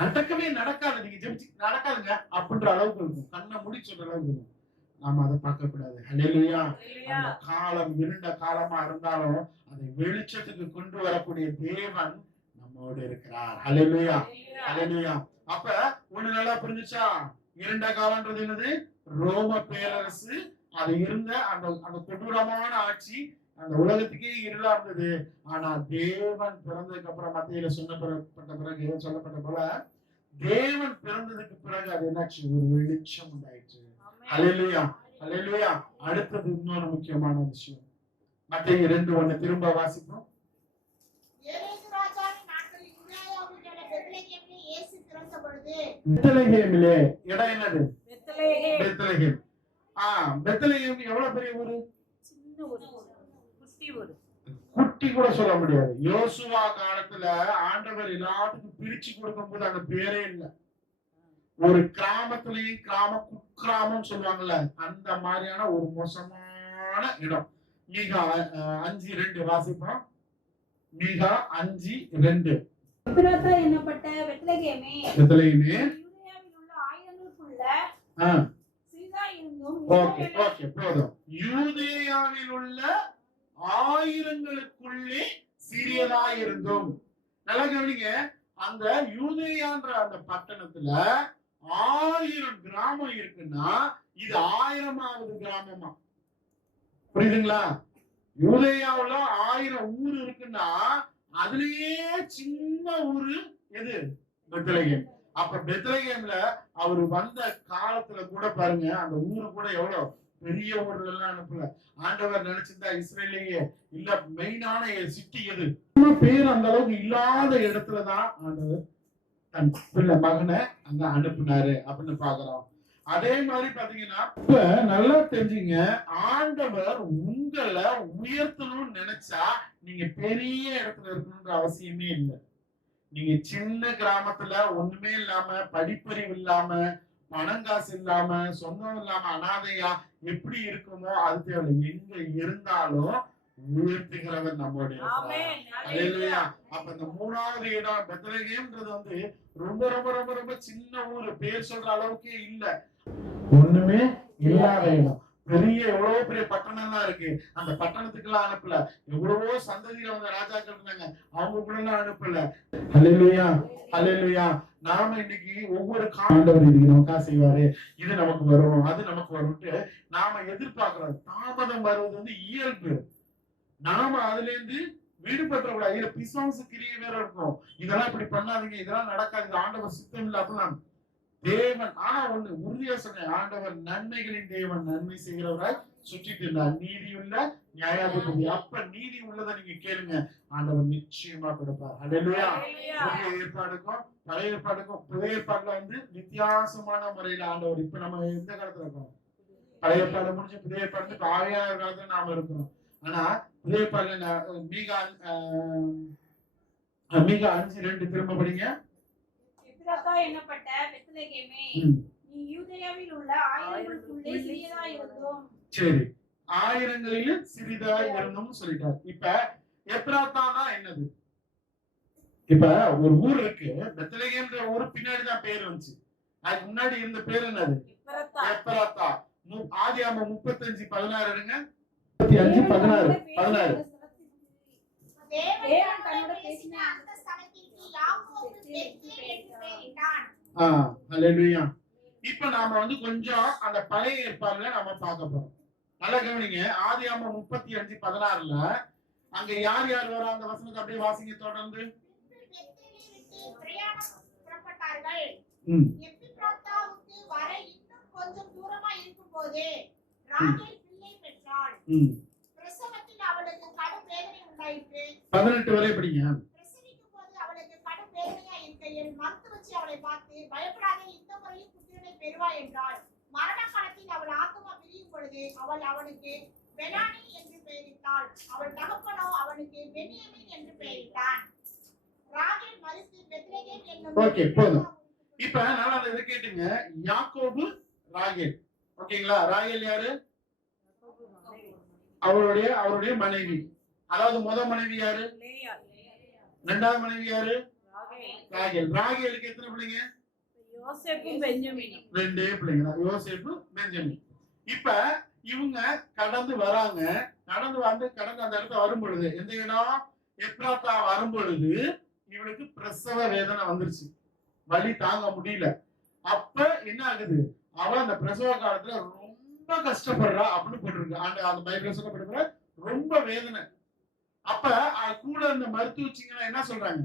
நடக்கவே நடக்காது, நீங்க ஜெபிச்சு நடக்காதுங்க அப்படின்ற அளவுக்கு இருக்கும். கண்ணை மூடி சொல்ற அளவுக்கு இருக்கும். நாம அதை பார்க்க கூடாது. ஹல்லேலூயா. ஹல்லேலூயா. அந்த காலம் இருண்ட காலமா இருந்தாலும் அதை வெளிச்சத்துக்கு கொண்டு வரக்கூடிய தேவன் நம்மோடு இருக்கிறார். ஹல்லேலூயா. ஹல்லேலூயா. ஹல்லேலூயா. அப்ப ஒண்ணு நல்லா புரிஞ்சுச்சா? இருண்ட காலம்ன்றது என்னது? ரோம பேரரசு அது இருந்த அந்த அந்த கொடூரமான ஆட்சி, அந்த உலகத்துக்கே இருளா இருந்தது. ஆனா தேவன் பிறந்ததுக்கு அப்புறம் மத்தியில சொல்லப்பட்ட பிறகு சொல்லப்பட்ட போல தேவன் பிறந்ததுக்கு பிறகு அது என்னாச்சு? ஒரு வெளிச்சம் உண்டாயிற்று. ஆமென். ஹல்லேலூயா. ஹல்லேலூயா. அடுத்தது இன்னொரு முக்கியமான விஷயம். மத்தேயு 2:1 திரும்ப வாசிப்போம். ஏரோது ராஜாவின் நாட்களில் யூதேயாவில் உள்ள பெத்லகேமிலே இயேசு பிறந்த பொழுது பெத்லகேமிலே இடம் என்னது? பெத்லகேம். பெத்லகேம். பெத்லகேம் எவ்வளவு பெரிய ஊரு? சின்ன ஒரு குட்டி ஊரு. குட்டி கூட சொல்ல முடியாது. யோசுவா காலத்துல ஆண்டவர் எல்லாத்துக்கும் பிரிச்சு கொடுக்கும் போது அந்த பேரே இல்ல. ஒரு கிராமத்திலேயும் குக்கிராமம் சொல்லுவாங்கல்ல, அந்த மாதிரியான ஒரு மோசமான இடம். மீகா 5:2 வாசிப்போம். மீகா 5:2. எப்ராத்தா என்னப்பட்ட பெத்லகேமே, பெத்லகேமே. யூதேயாவில் உள்ள ஆயிரங்களுக்குள்ள ஆ, சிறிதாயிருந்தும் ஓகே ஓகே போதும். யூதேயாவில் உள்ள ஆயிரங்களுக்குள்ளே சிறியதாயிருந்தும். நல்லா கவனிங்க. அந்த யூதேயான்ற அந்த பட்டணத்துல 1000 கிராமம் இருக்குன்னா இது 1000வது கிராமமா? புரியுதுங்களா? யூதேயாவுல 1000 ஊர் இருக்குன்னா அதுலயே சின்ன ஊரு எது? பெத்லகேம். அப்ப பெத்லகேம்ல அவர் வந்த காலத்துல கூட பாருங்க, அந்த ஊரு கூட எவ்வளவு பெரிய ஊர்ல எல்லாம் அனுப்பல. ஆண்டவர் நினைச்சிருந்தா இஸ்ரேலையே இல்ல மெயினான சிட்டி எது பேர் அந்த அளவுக்கு இல்லாத இடத்துலதான் ஆண்டவர் தன் பிள்ளை மகனை அங்க அனுப்புனாரு அப்படின்னு பாக்குறோம். அதே மாதிரி பாத்தீங்கன்னா இப்ப நல்லா தெரிஞ்சுங்க, ஆண்டவர் உங்களை உயர்த்தணும்னு நினைச்சா நீங்க பெரிய இடத்துல இருக்கணும்ன்ற அவசியமே இல்லை. நீங்க சின்ன கிராமத்துல ஒண்ணுமே இல்லாம, படிப்பறிவு இல்லாம, பணம் காசு இல்லாம, சொந்தம் இல்லாம, அனாதையா எப்படி இருக்குமோ அது தேவை. எங்க இருந்தாலும் உயர்த்துகிறவர் நம்மோட இருக்கிறார். ஆமென். ஹல்லேலூயா. அப்ப இந்த 3வது இடம் பெத்லகேம்ன்றது வந்து ரொம்ப ரொம்ப ரொம்ப ரொம்ப சின்ன ஊரு. பேர் சொல்ற அளவுக்கே இல்ல. ஒண்ணுமே இல்லாத இடம். பெரிய எவ்வளவு பெரிய பட்டணம் தான் இருக்கு. அந்த பட்டணத்துக்கு எல்லாம் அனுப்பல. எவ்வளவோ சந்ததியில வந்த ராஜாக்கள் இருந்தாங்க, அவங்க கூட எல்லாம் அனுப்பல. ஹல்லேலூயா. ஹல்லேலூயா. நாம இன்னைக்கு ஒவ்வொரு ஆண்டவர் இதுக்கு நமக்கா செய்வாரு, இது நமக்கு வரும், அது நமக்கு வரும்ட்டு நாம எதிர்பார்க்கிறோம். தாமதம் வருவது வந்து இயல்பு. நாம அதுல இருந்து விடுபட்ட கூடாது. இதுல பிசாசு கிரியை வேற இருக்கும். இதெல்லாம் இப்படி பண்ணாதீங்க, இதெல்லாம் நடக்காது, இது ஆண்டவர் சித்தம் இல்ல அப்படிலாம். தேவன் ஆனா ஒண்ணு உறுதியா சொன்னேன், ஆண்டவர் நன்மைகளின் தேவன், நன்மை செய்கிறவராய் சுற்றிட்டு இருந்தார். நீதியுள்ள நியாயாதிபதி. அப்ப நீதி உள்ளதை நீங்க கேளுங்க, ஆண்டவர் நிச்சயமா கொடுப்பார். ஹல்லேலூயா. புதிய ஏற்பாடுக்கும் பழைய ஏற்பாடுக்கும், புதிய ஏற்பாடுல வந்து வித்தியாசமான முறையில ஆண்டவர், இப்ப நம்ம எந்த காலத்துல இருக்கோம்? பழைய ஏற்பாடு முடிஞ்சு புதிய ஏற்பாடு ஆவியானவர் காலத்துல நாம இருக்கிறோம். ஆனா புதிய ஏற்பாடுல மீகா 5:2 திரும்ப படிங்க. எப்ராத்தா என்னப்பட்ட பெத்லகேமே, நீ யூதேயாவில் உள்ள ஆயிரங்களுக்குள்ளே சிறியதாயிருந்தும். சரி, ஆயிரங்களில் சிறிதாய் இருந்தும் சொல்லிட்டார். இப்ப எப்ராத்தானா என்னது? இப்ப ஒரு ஊர் இருக்கு, பெத்லகேம்ன்ற ஊர் பின்னாடிதான் பேர் வந்துச்சு. அதுக்கு முன்னாடி இருந்த பேர் என்னது? எப்ராத்தா. எப்ராத்தா. ஆதியாகமம் 35:16 எடுங்க. 35:16. தேவன் தன்னோட பேசின அந்த ஸ்தலத்திற்கு யாக்கோபு பெத்லேம் என்று பெயரிட்டான். ஹல்லேலூயா. இப்ப நாம வந்து கொஞ்சம் அந்த பழைய ஏற்பாடுல நாம பார்க்க போறோம். நல்லா கவனிங்க. ஆதியாகமம் 35:16ல அங்க யார் யார் வர அந்த வசனத்தை அப்படியே வாசிங்க தொடர்ந்து. பெத்லேமை விட்டு பிரயாணம் புறப்பட்டார்கள். ம். எப்ராத்தாவுக்கு வர இன்னும் கொஞ்சம் தூரமா இருக்கும்போதே ராகேல் பிள்ளை பெற்றாள். ம். பிரசவத்தில் அவளுக்கு கடும் வேதனை உண்டாயிற்று. 18 வரை படிங்க. பிரசவிக்கும் போது அவளுக்கு கடும் வேதனையா இருக்கையில் மருத்துவச்சி அவளை பார்த்து, பயப்படாதே, இந்த முறையில் புத்திரனை பெறுவாய் என்றாள். மரண காலத்தில் அவள் ஆத்துமா பிரியும் பொழுது அவள் அவனுக்கு பெனானி என்று பெயரிட்டாள். அவள் தகப்பனோ அவனுக்கு பென்யமீன் என்று பெயரிட்டான். ராகேல் மரித்து பெத்லகேம் என்னும் ஓகே, போதும். இப்ப நல்லா இதை கேட்டுங்க. யாக்கோபு, ராகேல். ஓகேங்களா? ராகேல் யாரு? அவருடைய மனைவி. அதாவது முதல் மனைவி யாரு? லேயா. இரண்டாவது மனைவி யாரு? ராகேல். ராகேல். ராகேலுக்கு எத்தனை பிள்ளைங்க? யோசேப்பும் பென்யமீனும். 2 பிள்ளைங்க தான். யோசேப்பு, பென்ஜமின். இப்ப இவங்க கடந்து வராங்க. கடந்து அந்த இடத்துல வரும் பொழுது, எந்த இடம்? எப்ராத்தா வரும் பொழுது இவளுக்கு பிரசவ வேதனை வந்துருச்சு. வலி தாங்க முடியல. அப்ப என்ன ஆகுது? அவ அந்த பிரசவ காலத்துல ரொம்ப கஷ்டப்படுறா அப்படின்னு போட்டிருக்கு. அந்த பைபிள்ல சொல்லப்படுற ரொம்ப வேதனை. அப்ப கூட அந்த மருத்துவச்சிங்க என்ன சொல்றாங்க?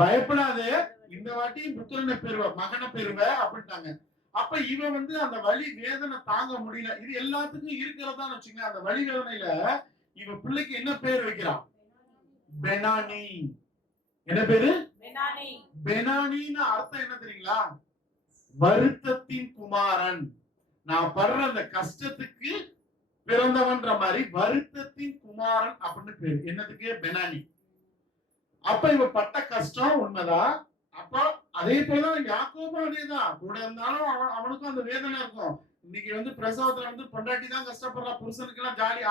பயப்படாதே, இந்த வாட்டி புத்திரனை பெறுவ, மகனை பெறுவ அப்படின்ட்டாங்க. அப்ப இவ அந்த வலி வேதனை தாங்க முடியல. இது எல்லாத்துக்கும் இருக்கிறதான்னு வச்சுங்க. அந்த வலி வேதனையில இவ பிள்ளைக்கு என்ன பேர் வைக்கிறா? பெனானி. என்ன பேரு? பெனானி. பெனானின்னு அர்த்தம் என்ன தெரியுங்களா? வருத்தத்தின் குமாரன். நான் படுற அந்த கஷ்டத்துக்கு பிறந்தவன்ற மாதிரி வருத்தத்தின் குமாரன் அப்படின்னு பேரு. என்னதுக்கு? பெனானி. அப்ப இவ பட்ட கஷ்டம் உண்மைதான். அப்ப அதே போலதான் யாக்கோபும் அதேதான். கூட இருந்தாலும் அவனுக்கும் அந்த வேதனை இருக்கும். இன்னைக்கு பிரசவத்துல பொண்டாட்டி தான் கஷ்டப்படுறா, புருஷனுக்கு எல்லாம் ஜாலி.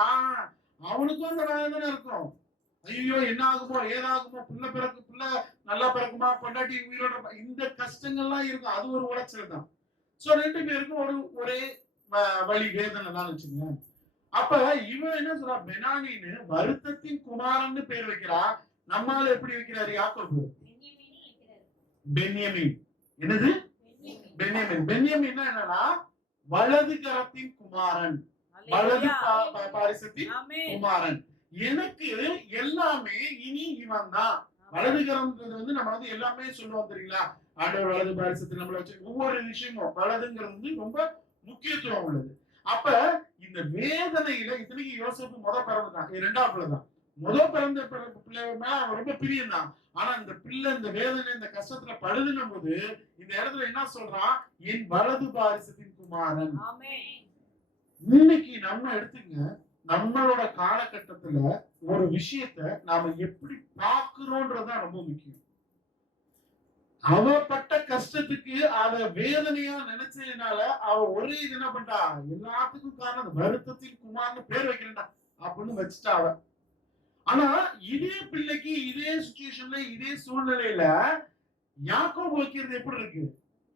அவனுக்கும் அந்த வேதனை இருக்கும். ஐயோ என்ன ஆகுமோ ஏதாகுமோ, பிள்ளை நல்லா பிறக்குமா, பொண்டாட்டி உயிரோட, இந்த கஷ்டங்கள்லாம் இருக்கும். அது ஒரு உளைச்சல் தான். சோ 2 பேருக்கும் ஒரே வலி வேதனை தான் வச்சுங்க. அப்ப இவன் என்ன சொல்றா? பெனானின்னு வருத்தத்தின் குமாரன்னு பேர் வைக்கிறா. நம்மால எப்படி வைக்கிறாரு யாக்கோபு? பென்யமீன். என்னது? பென்யமீன். பென்யமீன் என்னன்னா வலது கரத்தின் குமாரன், வலது பாரிசத்தின் குமாரன். எனக்கு எல்லாமே இனி இவன் தான். வலது கரம்ன்றது நம்ம எல்லாமே சொல்லுவோம் தெரியுங்களா? ஆண்டவர் வலது பாரிசத்தில் நம்மள வச்சு ஒவ்வொரு விஷயமும் வலதுங்கிறது ரொம்ப முக்கியத்துவம் உள்ளது. அப்ப இந்த வேதனையில இத்தனைக்கு யோசேப்பு பிறந்துதான், 2ஆம் பிள்ளைதான். பிறந்த பிள்ளை மேல அவன் ரொம்ப பிரியம் தான். ஆனா இந்த பிள்ளை இந்த வேதனை இந்த கஷ்டத்துல பழுதுன போது இந்த இடத்துல என்ன சொல்றான்? என் வலது பாரிசத்தின் குமாரன். இன்னைக்கு நம்ம எடுத்துங்க, நம்மளோட காலகட்டத்துல ஒரு விஷயத்த நாம எப்படி பாக்குறோம்ன்றதுதான் ரொம்ப முக்கியம். அவ பட்ட கஷ்டத்துக்கு அத வேதனையா நினைச்சதுனால அவ ஒரே இது என்ன பண்றா? எல்லாத்துக்கும் காரணம் வருத்தத்தின் குமார்னு பேர் வைக்கிறா அப்படின்னு வச்சுட்டா அவ. ஆனா இதே பிள்ளைக்கு இதே சிச்சுவேஷன்ல இதே சூழ்நிலையில யாக்கோபு வைக்கிறது எப்படி இருக்கு?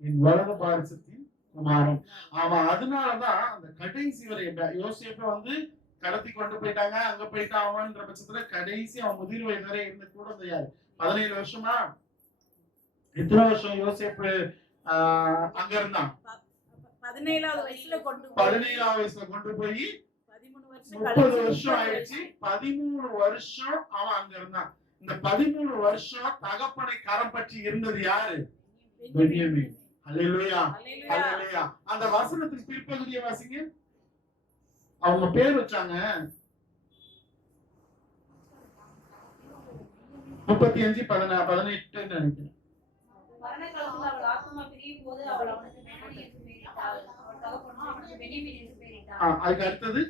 என் வலது பாரிசத்தின் குமாரன். அவன் அதனாலதான் அந்த கடைசி வரை யோசேப்ப கடத்தி கொண்டு போயிட்டாங்க. அங்க போயிட்டு அவன்ற பட்சத்துல கடைசி அவன் முதிர் வயது வரை இருந்த கூட இந்த யாரு 17 வருஷமா எத்தனை வருஷம் யோசேப்பு அங்க இருந்தான்? 17ஆவது வயசுல கொண்டு போய் 30 வருஷம் ஆயிடுச்சு. 13 வருஷம் அவன் அங்க இருந்தான். இந்த 13 வருஷம் தகப்பனை கரம் பற்றி இருந்தது யாரு? பென்யமீன். அல்லேலூயா, அல்லேலூயா. அந்த வசனத்தின் பிற்பகுதியை வாசிங்க. அவங்க பேர் வச்சாங்க 35, 18 நினைக்கிறேன். மரண காலத்தில் அவள் ஆத்மா பிரியும் போது அவள் அவனுக்கு பெனானி என்று பெயரிட்டாள். அவள் தகப்பனோ அவனுக்கு பென்யமீன் என்று பெயரிட்டாள். அதுக்கு அடுத்தது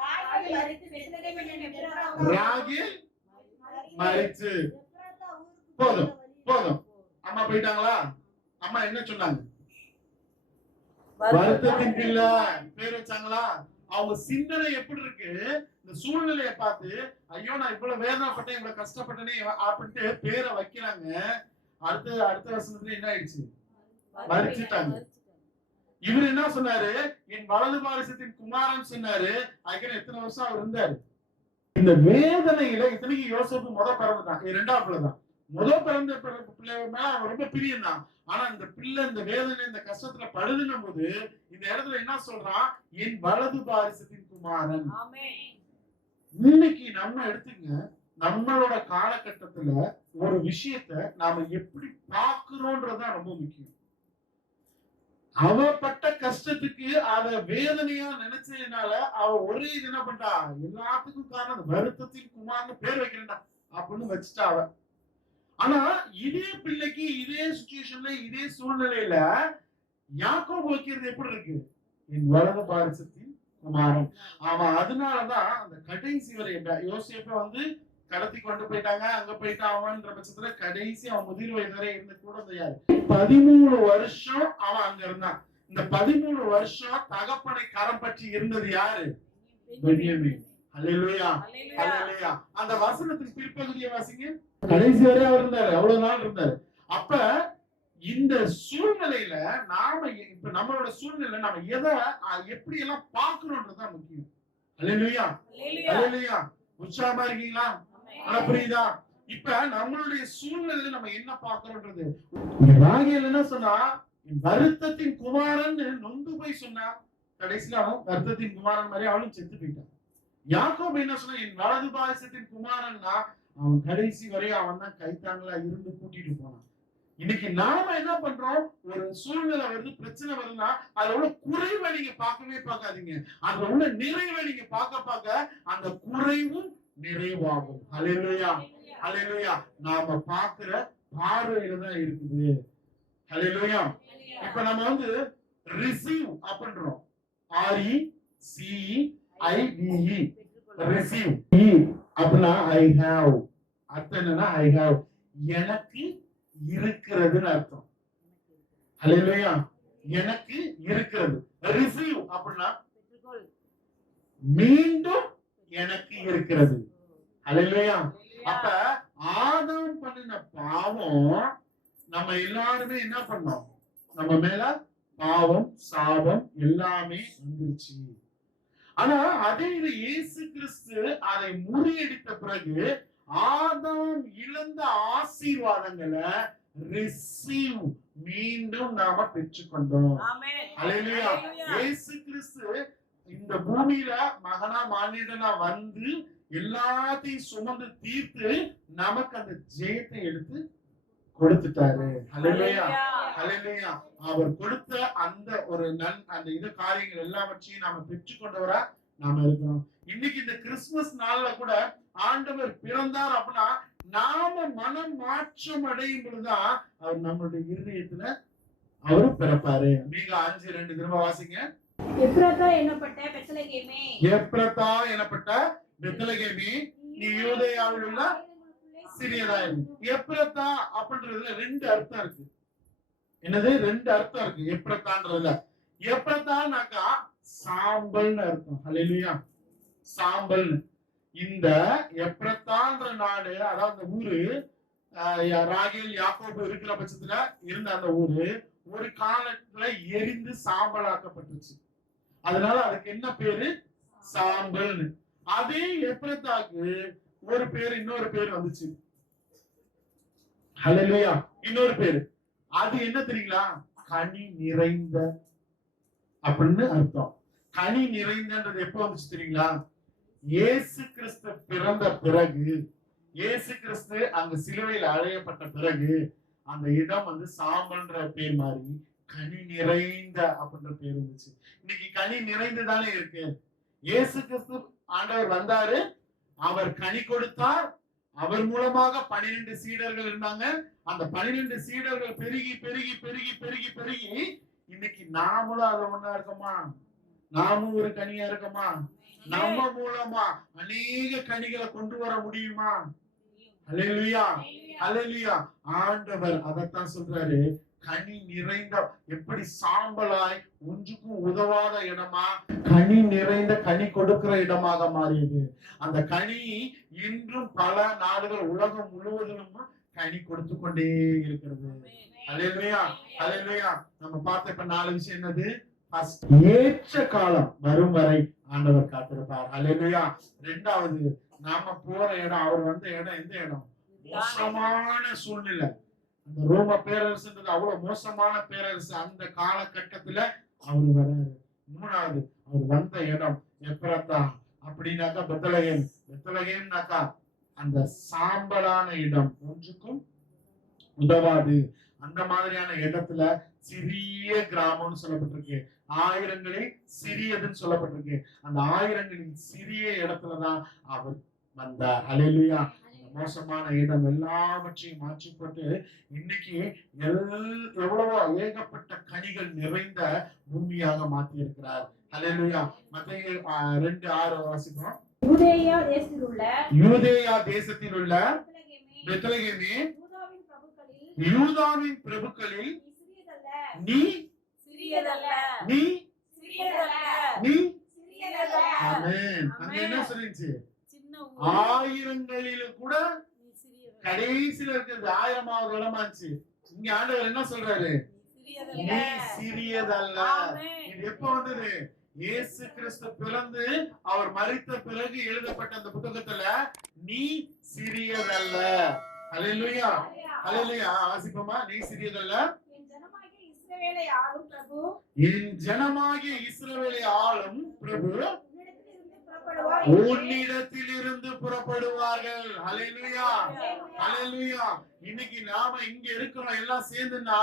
ராகேல் மரித்து பெத்லகேம் என்னும் எப்ராத்தா ராகேல் மரித்து. போதும் போதும். அம்மா போயிட்டாங்களா? அம்மா என்ன சொன்னாங்க? வருத்தத்தின் பிள்ளை பேர் வச்சாங்களா? அவங்க சிந்தனை எப்படி இருக்கு? இந்த சூழ்நிலையை பார்த்து ஐயோ நான் இவ்வளவு வேதனைப்பட்டேன், இவ்வளவு கஷ்டப்பட்டேனே அப்படின்ட்டு பேரை வைக்கிறாங்க. அடுத்த வசனத்துல என்ன ஆயிடுச்சு? மரிச்சிட்டாங்க. இவர் என்ன சொன்னாரு? என் வலது பாரிசத்தின் குமாரன் சொன்னாரு. அதுக்கு எத்தனை வருஷம் அவர் இருந்தாரு? இந்த வேதனையில இத்தனைக்கு யோசேப்பு பிறந்துட்டான், 2ஆம் பிள்ளைதான். பிறந்த பிள்ளை மேல அவன் ரொம்ப பிரியம் தான். ஆனா இந்த பிள்ளை இந்த வேதனை இந்த கஷ்டத்துல பழுதுன போது இந்த இடத்துல என்ன சொல்றான்? என் வலது பாரிசத்தின் குமாரன். இன்னைக்கு நம்ம எடுத்துங்க, நம்மளோட காலகட்டத்துல ஒரு விஷயத்த நாம எப்படி பாக்குறோம்ன்றதுதான் ரொம்ப முக்கியம். அவ பட்ட கஷ்டத்துக்கு அத வேதனையா நினைச்சதுனால அவ ஒரே இது என்ன பண்றா? எல்லாத்துக்கும் காரணம் வருத்தத்தின் குமார்னு பேர் வைக்கிறா அப்படின்னு வச்சுட்டா அவ. ஆனா இதே பிள்ளைக்கு இதே சிச்சுவேஷன்ல இதே சூழ்நிலையில யாக்கோபு வைக்கிறது எப்படி இருக்கு? என் வலது பாரிசத்தின் குமாரன். அவன் அதனாலதான் அந்த கடைசி வரை யோசேப்ப கடத்தி கொண்டு போயிட்டாங்க. அங்க போயிட்டு அவன்ற பட்சத்துல கடைசி அவன் முதிர் வயது வரை இருந்த கூட இந்த யாரு 13 வருஷம் அவன் அங்க இருந்தான். இந்த 13 வருஷம் தகப்பனை கரம் பற்றி இருந்தது யாரு? பென்யமீன். அல்லேலூயா, அல்லேலூயா. அந்த வசனத்தின் பிற்பகுதியை வாசிங்க. கடைசி வரை அவர் இருந்தாரு, அவ்வளவு நாள் இருந்தாரு. அப்ப இந்த சூழ்நிலையில நாம இப்ப நம்மளோட சூழ்நிலை நாம எதை எப்படி எல்லாம் பாக்குறோம்ன்றதுதான் முக்கியம். அல்லேலூயா, அல்லேலூயா. அல்லேலூயா. உற்சாகமா இருக்கீங்களா? ஆமென். புரியுதா? இப்ப நம்மளுடைய சூழ்நிலையில நம்ம என்ன பாக்குறோம்ன்றது. ராகேல் என்ன சொன்னா, வருத்தத்தின் குமாரன் நொந்து போய் சொன்னா, கடைசியில அவன் வருத்தத்தின் குமாரன் மாதிரி அவளும் செத்து போயிட்டான். யாக்கோபு என்ன சொன்னா, என் வலது பாயசத்தின் குமாரன்னா அவன் கடைசி வரையும் அவன் தான் கைத்தாங்களா இருந்து கூட்டிட்டு போனான். இன்னைக்கு நாம என்ன பண்றோம், ஒரு சூழ்நிலை வருது, பிரச்சனை வருதுன்னா அதுல உள்ள குறைவை நீங்க பார்க்கவே பார்க்காதீங்க. அதுல உள்ள நிறைவை நீங்க பார்க்க அந்த குறைவும் நிறைவாகும். அல்லேலூயா, அல்லேலூயா. நாம பார்க்கிற பார்வையில தான் இருக்குது. அல்லேலூயா. இப்ப நம்ம வந்து ரிசீவ் அப்படின்றோம். RECEIVE receive. அப்படின்னா ஐ ஹேவ் அர்த்தம் என்னன்னா ஐ ஹேவ் எனக்கு இருக்கிறதுன்னு அர்த்தம். அல்லேலூயா. எனக்கு இருக்கிறது. ரிசீவ் அப்படின்னா மீண்டும் எனக்கு இருக்கிறது. அல்லேலூயா. அப்ப ஆதாம் பண்ணின பாவம் நம்ம எல்லாருமே என்ன பண்ணோம், நம்ம மேல பாவம் சாபம் எல்லாமே வந்துருச்சு. ஆனா அதே இது இயேசு கிறிஸ்து அதை முறியடித்த பிறகு ஆதாம் இழந்த ஆசீர்வாதங்களை ரிசீவ் மீண்டும் நாம பெற்றுக்கொண்டோம். ஆமென். அல்லேலூயா. அல்லேலூயா. இயேசு கிறிஸ்து இந்த பூமியில மகனா மானிடனா வந்து எல்லாத்தையும் சுமந்து தீர்த்து நமக்கு அந்த ஜெயத்தை எடுத்து கொடுத்துட்டாரு. அல்லேலூயா, அல்லேலூயா. அவர் கொடுத்த அந்த ஒரு அந்த இது காரியங்கள் எல்லாவற்றையும் நாம பெற்றுக்கொண்டவரா நாம இருக்கிறோம். இன்னைக்கு இந்த கிறிஸ்துமஸ் நாள்ல கூட ஆண்டவர் பிறந்தார் அப்படின்னா நாம மனம் மாற்றம் அடையும் பொழுதுதான் அவர் நம்மளுடைய இருதயத்துல அவரு பிறப்பாரு. நீங்க 5:2 திரும்ப வாசிங்க. எப்ராத்தா என்னப்பட்ட பெத்லகேமே, எப்ராத்தா என்னப்பட்ட பெத்லகேமே, நீ யூதேயாவில் உள்ள சிறியதாயிரு. எப்ராத்தா அப்படின்றதுல 2 அர்த்தம் இருக்கு. என்னது? 2 அர்த்தம் இருக்கு எப்ராத்தான்றதுல. எப்ராத்தானாக்கா சாம்பல்னு அர்த்தம். அல்லேலூயா, சாம்பல். இந்த எப்ராத்தான்ற நாடு, அதாவது ஊரு ராகேல் யாக்கோபு இருக்கிற பட்சத்துல இருந்த அந்த ஊரு ஒரு காலத்துல எரிந்து சாம்பலாக்கப்பட்டுச்சு. அதனால அதுக்கு என்ன பேரு? சாம்பல். அதே எப்ராத்தாக்கு ஒரு பேரு, இன்னொரு பேர் வந்துச்சு. அல்லேலூயா. இன்னொரு பேரு அது என்ன தெரியுங்களா? கனி நிறைந்த அப்படின்னு அர்த்தம். கனி நிறைந்தன்றது எப்ப வந்துச்சு தெரியுங்களா? இயேசு கிறிஸ்து பிறந்த பிறகு, இயேசு கிறிஸ்து அங்க சிலுவையில் அறையப்பட்ட பிறகு அந்த இடம் வந்து சாம்பல்ன்ற பேர் மாறி கனி நிறைந்த அப்படின்ற பேர் வந்துச்சு. இன்னைக்கு கனி நிறைந்துதானே இருக்கு. இயேசு கிறிஸ்து ஆண்டவர் வந்தாரு, அவர் கனி கொடுத்தார். அவர் மூலமாக 12 சீடர்கள் இருந்தாங்க. அந்த 12 சீடர்கள் பெருகி பெருகி பெருகி பெருகி பெருகி இன்னைக்கு நாமளும் அதை ஒண்ணா இருக்கோமா? நாமும் ஒரு கனியா இருக்கோமா? நம்ம மூலமா அநேக கனிகளை கொண்டு வர முடியுமா? அல்லேலூயா, அல்லேலூயா. ஆண்டவர் அதைத்தான் சொல்றாரு, கனி நிறைந்த, எப்படி சாம்பலாய் ஒன்றுக்கும் உதவாத இடமா கனி நிறைந்த கனி கொடுக்கிற இடமாக மாறியது. அந்த கனி இன்றும் பல நாடுகள் உலகம் முழுவதிலும் கனி கொடுத்து கொண்டே இருக்கிறது. அல்லேலூயா, அல்லேலூயா. நம்ம பார்த்த இப்ப 4 விஷயம் என்னது? ஏற்ற காலம் வரும் வரை ஆண்டவர் காத்திருப்பார். அல்லேலூயா. 2வது, நாம போற இடம், அவர் வந்த இடம் எந்த இடம்? மோசமான சூழ்நிலை. அந்த ரோம பேரரசுன்றது அவ்வளவு மோசமான பேரரசு. அந்த காலகட்டத்துல அவர் வராரு. 3வது, அவர் வந்த இடம் எப்ராத்தா அப்படின்னாக்கா பெத்லகேம். பெத்லகேம்னாக்கா அந்த சாம்பலான இடம், ஒன்றுக்கும் உதவாது. அந்த மாதிரியான இடத்துல சிறிய கிராமம்னு சொல்லப்பட்டிருக்கு. ஆயிரங்களில் சிறியதுன்னு சொல்லப்பட்டிருக்கு. அந்த ஆயிரங்களின் சிறிய இடத்துலதான் அவர் வந்தார். அல்லேலூயா. மோசமான இடம் எல்லாவற்றையும் மாற்றி போட்டு இன்னைக்கு எவ்வளவோ ஏகப்பட்ட கனிகள் நிறைந்த பூமியாக மாற்றி இருக்கிறார். அல்லேலூயா. மத்தேயு 2:6 வாசிக்கிறோம். யூதேயா தேசத்தில் உள்ள, யூதேயா தேசத்தில் உள்ள பெத்லகேமே, யூதாவின் பிரபுக்களில் நீ சிறியதல்ல, நீ சிறியதல்ல, நீ சிறியதல்ல. ஆமென். அங்க என்ன சொல்லிச்சு? சின்ன ஊர், ஆயிரங்களில கூட நீ சிறியவன். கடைசியில இருக்கிறது 1000வது இடமாச்சு. இங்க ஆண்டவர் என்ன சொல்றாரு? சிறியதல்ல. நீ சிறியதல்ல. ஆமென். இது எப்ப வந்தது? இயேசு கிறிஸ்து பிறந்து அவர் மரித்த பிறகு எழுதப்பட்ட அந்த புத்தகத்துல நீ சிறியதல்ல. ஹல்லேலூயா, ஹல்லேலூயா. வாசிப்போமா? நீ சிறியதல்ல. என் ஜனமாகிய இஸ்ரவேலை ஆளும் பிரபு என் ஜனமாகிய இஸ்ரவேலை ஆளும் பிரபு உன்னிடத்திலிருந்து புறப்படுவார் என்று உன்னிடத்திலிருந்து புறப்படுவார்கள். ஹல்லேலூயா, ஹல்லேலூயா. இன்னைக்கு நாம இங்க இருக்கிறோம் எல்லாம் சேர்ந்துன்னா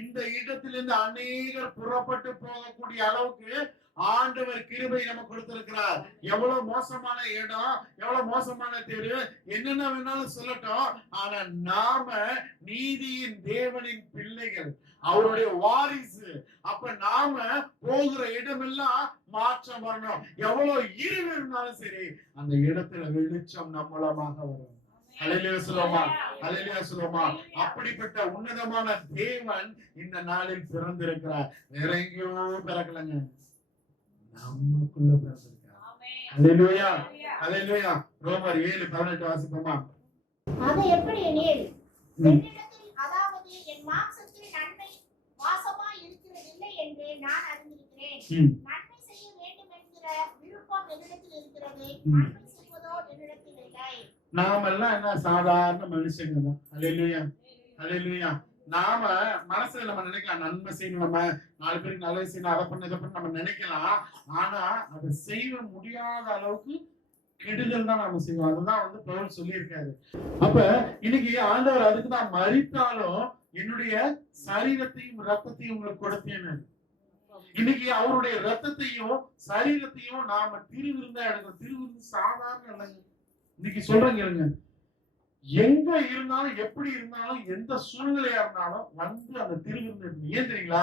இந்த இடத்திலிருந்து அநேகர் புறப்பட்டு போகக்கூடிய அளவுக்கு ஆண்டவர் கிருபை நமக்கு கொடுத்திருக்கிறார். எவ்வளவு மோசமான இடம், எவ்வளவு மோசமான தெரு, என்னென்ன வேணாலும் சொல்லட்டும். ஆனா நாம நீதியின் தேவனின் பிள்ளைகள், அவருடைய வாரிசு. அப்ப நாம போகிற இடமெல்லாம் மாற்றம் வரணும். எவ்வளவு இருள் இருந்தாலும் சரி அந்த இடத்துல வெளிச்சம் நம்ம மூலமாக வரும். ஹல்லேலூயா சொல்லுமா, ஹல்லேலூயா சொல்லுமா. அப்படிப்பட்ட உன்னதமான தேவன் இந்த நாளில் பிறந்திருக்கிறார். வேற எங்கேயோ பிறக்கலங்க, நமக்குள்ள பிறந்திருக்கிறார். ஹல்லேலூயா, ஹல்லேலூயா. ரோமர் 7:18 வாசிப்போமா? அதை எப்படி எனில் என்னிடத்தில் அதாவது என் மாம்சத்தில் நன்மை வாசமா இருக்கிறதில்லை என்று நான் அறிந்திருக்கிறேன். நன்மை செய்ய வேண்டும் என்கிற விருப்பம் என்னிடத்தில் இருக்கிறது, நன்மை செய்வதோ என்னிடத்தில் இல்லை. நாமெல்லாம் என்ன சாதாரண மனுஷங்க தான். ஹல்லேலூயா, ஹல்லேலூயா. நாம மனசுல நம்ம நினைக்கலாம் நன்மை செய்யணும், நம்ம 4 பேருக்கு நல்லது செய்யணும், அதை பண்ண இதை பண்ண நம்ம நினைக்கலாம். ஆனா அதை செய்ய முடியாத அளவுக்கு கெடுதல் தான் நாம செய்வோம். அதுதான் பவுல் சொல்லியிருக்காரு. அப்ப இன்னைக்கு ஆண்டவர் அதுக்கு தான் மரித்தாலும் என்னுடைய சரீரத்தையும் ரத்தத்தையும் உங்களுக்கு கொடுத்தேன்னு. இன்னைக்கு அவருடைய ரத்தத்தையும் சரீரத்தையும் நாம திருவிருந்தா எடுக்கிறோம். திருவிருந்து சாதாரண இல்லைங்க. இன்னைக்கு சொல்றேங்க இருங்க, எங்க இருந்தாலும் எப்படி இருந்தாலும் எந்த சூழ்நிலையா இருந்தாலும் அந்த திருவிருந்து. ஏன் தெரியுங்களா?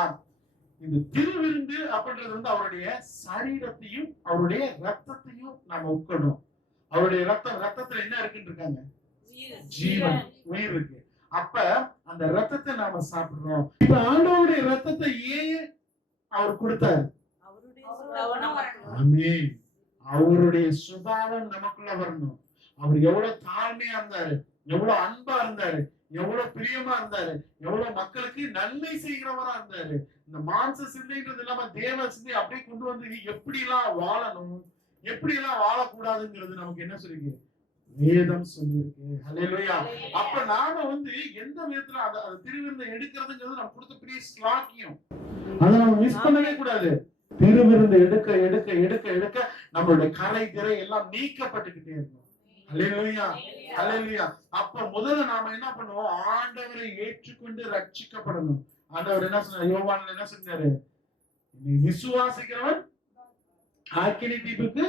இந்த திருவிருந்து அப்படின்றது அவருடைய சரீரத்தையும் அவருடைய ரத்தத்தையும் நாம உட்கொள்றோம். அவருடைய ரத்தத்துல என்ன இருக்குன்னு இருக்காங்க? ஜீவன், உயிர் இருக்கு. அப்ப அந்த ரத்தத்தை நாம சாப்பிடுறோம். இப்ப ஆண்டவருடைய ரத்தத்தை ஏன் அவர் கொடுத்தாரு? ஆமென். அவருடைய சுபாவம் நமக்குள்ள வரணும். அவர் எவ்வளவு தாழ்மையா இருந்தாரு, எவ்வளவு அன்பா இருந்தாரு, எவ்வளவு பிரியமா இருந்தாரு, எவ்வளவு மக்களுக்கு நன்மை செய்கிறவரா இருந்தாரு. இந்த மாம்ச சிந்தைன்றது இல்லாம தேவ சிந்தை அப்படியே கொண்டு வந்து எப்படி எல்லாம் வாழணும், எப்படி எல்லாம் வாழக்கூடாதுங்கிறது நமக்கு என்ன சொல்லிருக்கு? வேதம் சொல்லியிருக்கு. ஹல்லேலூயா. அப்ப நாம எந்த விதத்துல அந்த திருவிருந்தை எடுக்கிறதுங்கிறது நமக்கு கொடுத்த பெரிய ஸ்லாக்கியம். அதை நம்ம மிஸ் பண்ணவே கூடாது. திருவிருந்து எடுக்க எடுக்க எடுக்க எடுக்க நம்மளுடைய கரை திரை எல்லாம் நீக்கப்பட்டுக்கிட்டே இருக்கும். ஹல்லேலூயா, ஹல்லேலூயா. அப்ப முதல்ல நாம என்ன பண்ணுவோம்? ஆண்டவரை ஏற்றுக்கொண்டு ரட்சிக்கப்படணும். ஆண்டவர் என்ன சொன்னார்? யோவான்ல என்ன சொன்னாரு? நீ விசுவாசிக்கிறவன் ஆக்கினி தீர்ப்புக்கு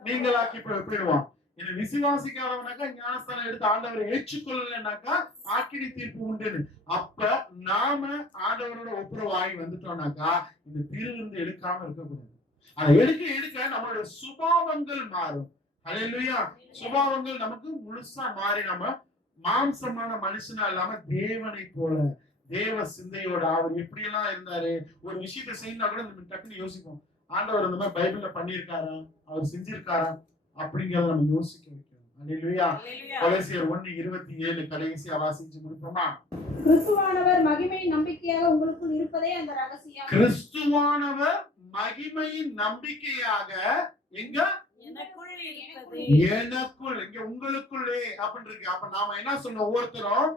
நீங்களாக்கி போயிடுவான். இது விசுவாசிக்காதவனாக்கா ஞானஸ்தானம் எடுத்து ஆண்டவரை ஏற்றுக்கொள்ளலைன்னாக்கா ஆக்கினி தீர்ப்பு உண்டுன்னு. அப்ப நாம ஆண்டவரோட ஒப்புரவாகி வந்துட்டோம்னாக்கா இந்த திருவிருந்து எடுக்காம இருக்கக்கூடாது. அதை எடுக்க எடுக்க நம்மளுடைய சுபாவங்கள் மாறும். ஹல்லேலூயா. சுபாவங்கள் நமக்கு முழுசா மாறி நம்ம மாம்சமான மனுஷனா இல்லாம தேவனை போல தேவ சிந்தையோட அவர் எப்படி எல்லாம் இருந்தாரு. ஒரு விஷயத்தை செய்யணும்னா கூட நம்ம டக்குன்னு யோசிப்போம், ஆண்டவர் இந்த மாதிரி பைபிள்ல பண்ணியிருக்காரா, அவர் செஞ்சிருக்காரா அப்படிங்கறத நம்ம யோசிக்க வைக்கணும். ஹல்லேலூயா. கொலோசியர் 1:27 கடைசியா வாசிச்சு முடிப்போமா? கிறிஸ்துவானவர் மகிமையின் நம்பிக்கையாக உங்களுக்குள் இருப்பதே அந்த ரகசியம். கிறிஸ்துவானவர் மகிமையின் நம்பிக்கையாக எங்க? எனக்குள் இருப்பது. எனக்குள், இங்க உங்களுக்குள்ளே அப்படின்னு இருக்கு. அப்ப நாம என்ன சொல்றோம்? ஒவ்வொருத்தரும்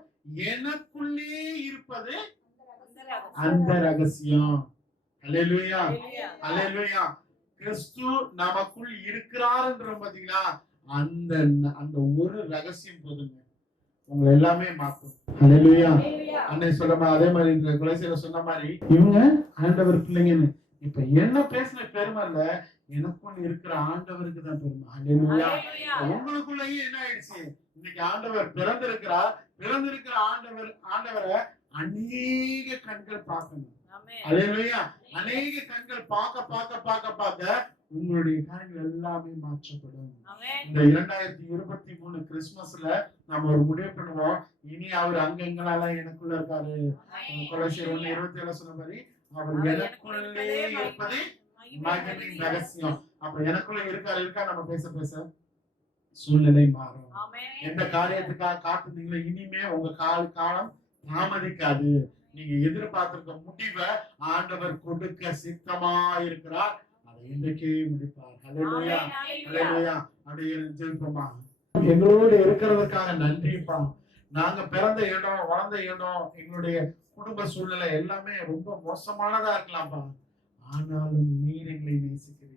எனக்குள்ளே இருப்பது அந்த ரகசியம். ஹல்லேலூயா, ஹல்லேலூயா. கிறிஸ்து நமக்குள் இருக்கிறார்ன்ற பாத்தீங்களா? அந்த அந்த ஒரு ரகசியம் போதுங்க உங்களை எல்லாமே மாற்றும். ஹல்லேலூயா. அன்னை சொல்ல அதே மாதிரி இந்த கொலோசியர்ல சொன்ன மாதிரி இவங்க ஆண்டவர் பிள்ளைங்கன்னு. இப்ப என்ன பேசின பெருமை இல்ல, எனக்குள்ள இருக்கிற ஆண்டவருக்கு தான் பெருமை. ஹல்லேலூயா. உங்களுக்குள்ளேயே என்ன ஆயிடுச்சு? இன்னைக்கு ஆண்டவர் பிறந்திருக்கிறார். பிறந்திருக்கிற ஆண்டவரை அநேக கண்கள் பார்க்கணும். ஹல்லேலூயா. அநேக கண்கள் பார்க்க பார்க்க பார்க்க பார்க்க உங்களுடைய காரியங்கள் எல்லாமே மாற்றப்படும். இந்த 2023 கிறிஸ்துமஸ்ல நம்ம ஒரு முடிவு பண்ணுவோம், இனி அவர் அங்கெங்கெல்லாம் எனக்குள்ள இருக்காரு. கொலோசியர் 1:27 சொன்ன மாதிரி அவர் எனக்குள்ளே இருப்பது மகிமையின் ரகசியம். அப்ப எனக்குள்ள இருக்கா நம்ம பேச பேச சூழ்நிலை மாறும். எந்த காரியத்துக்காக காத்துனீங்களோ இனிமே உங்க காலம் தாமதிக்காது. நீங்க எதிர்பார்த்திருக்க முடிவை ஆண்டவர் கொடுக்க சித்தமா இருக்கிறார். அதை இன்றைக்கே முடிப்பார். ஹல்லேலூயா, ஹல்லேலூயா. அப்படியே ஜெபிப்போமா. எங்களோடு இருக்கிறதுக்காக நன்றிப்பா. நாங்க பிறந்த இடம், வளர்ந்த இடம், எங்களுடைய குடும்ப சூழ்நிலை எல்லாமே ரொம்ப மோசமானதா இருக்கலாம்ப்பா. ஆனாலும் நீர் எங்களை நேசிக்கிறீர்.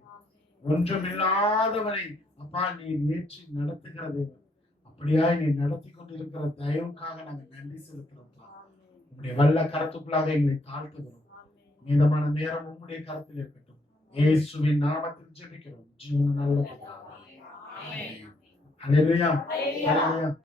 ஒன்றுமில்லாதவனை அப்பா நீர் ஏற்றி நடத்துகிற தேவன். அப்படியா நீ நடத்தி கொண்டிருக்கிற தயவுக்காக நாங்க நன்றி செலுத்துறோம்ப்பா. உங்களுடைய வல்ல கரத்துக்குள்ளாக எங்களை தாழ்த்துகிறோம். மீதமான நேரம் உங்களுடைய கரத்தில் இருக்கட்டும். இயேசுவின் நாமத்தில் ஜெபிக்கிறோம். ஜீவன நல்ல பிதாவே. ஆமென். ஹல்லேலூயா, ஹல்லேலூயா.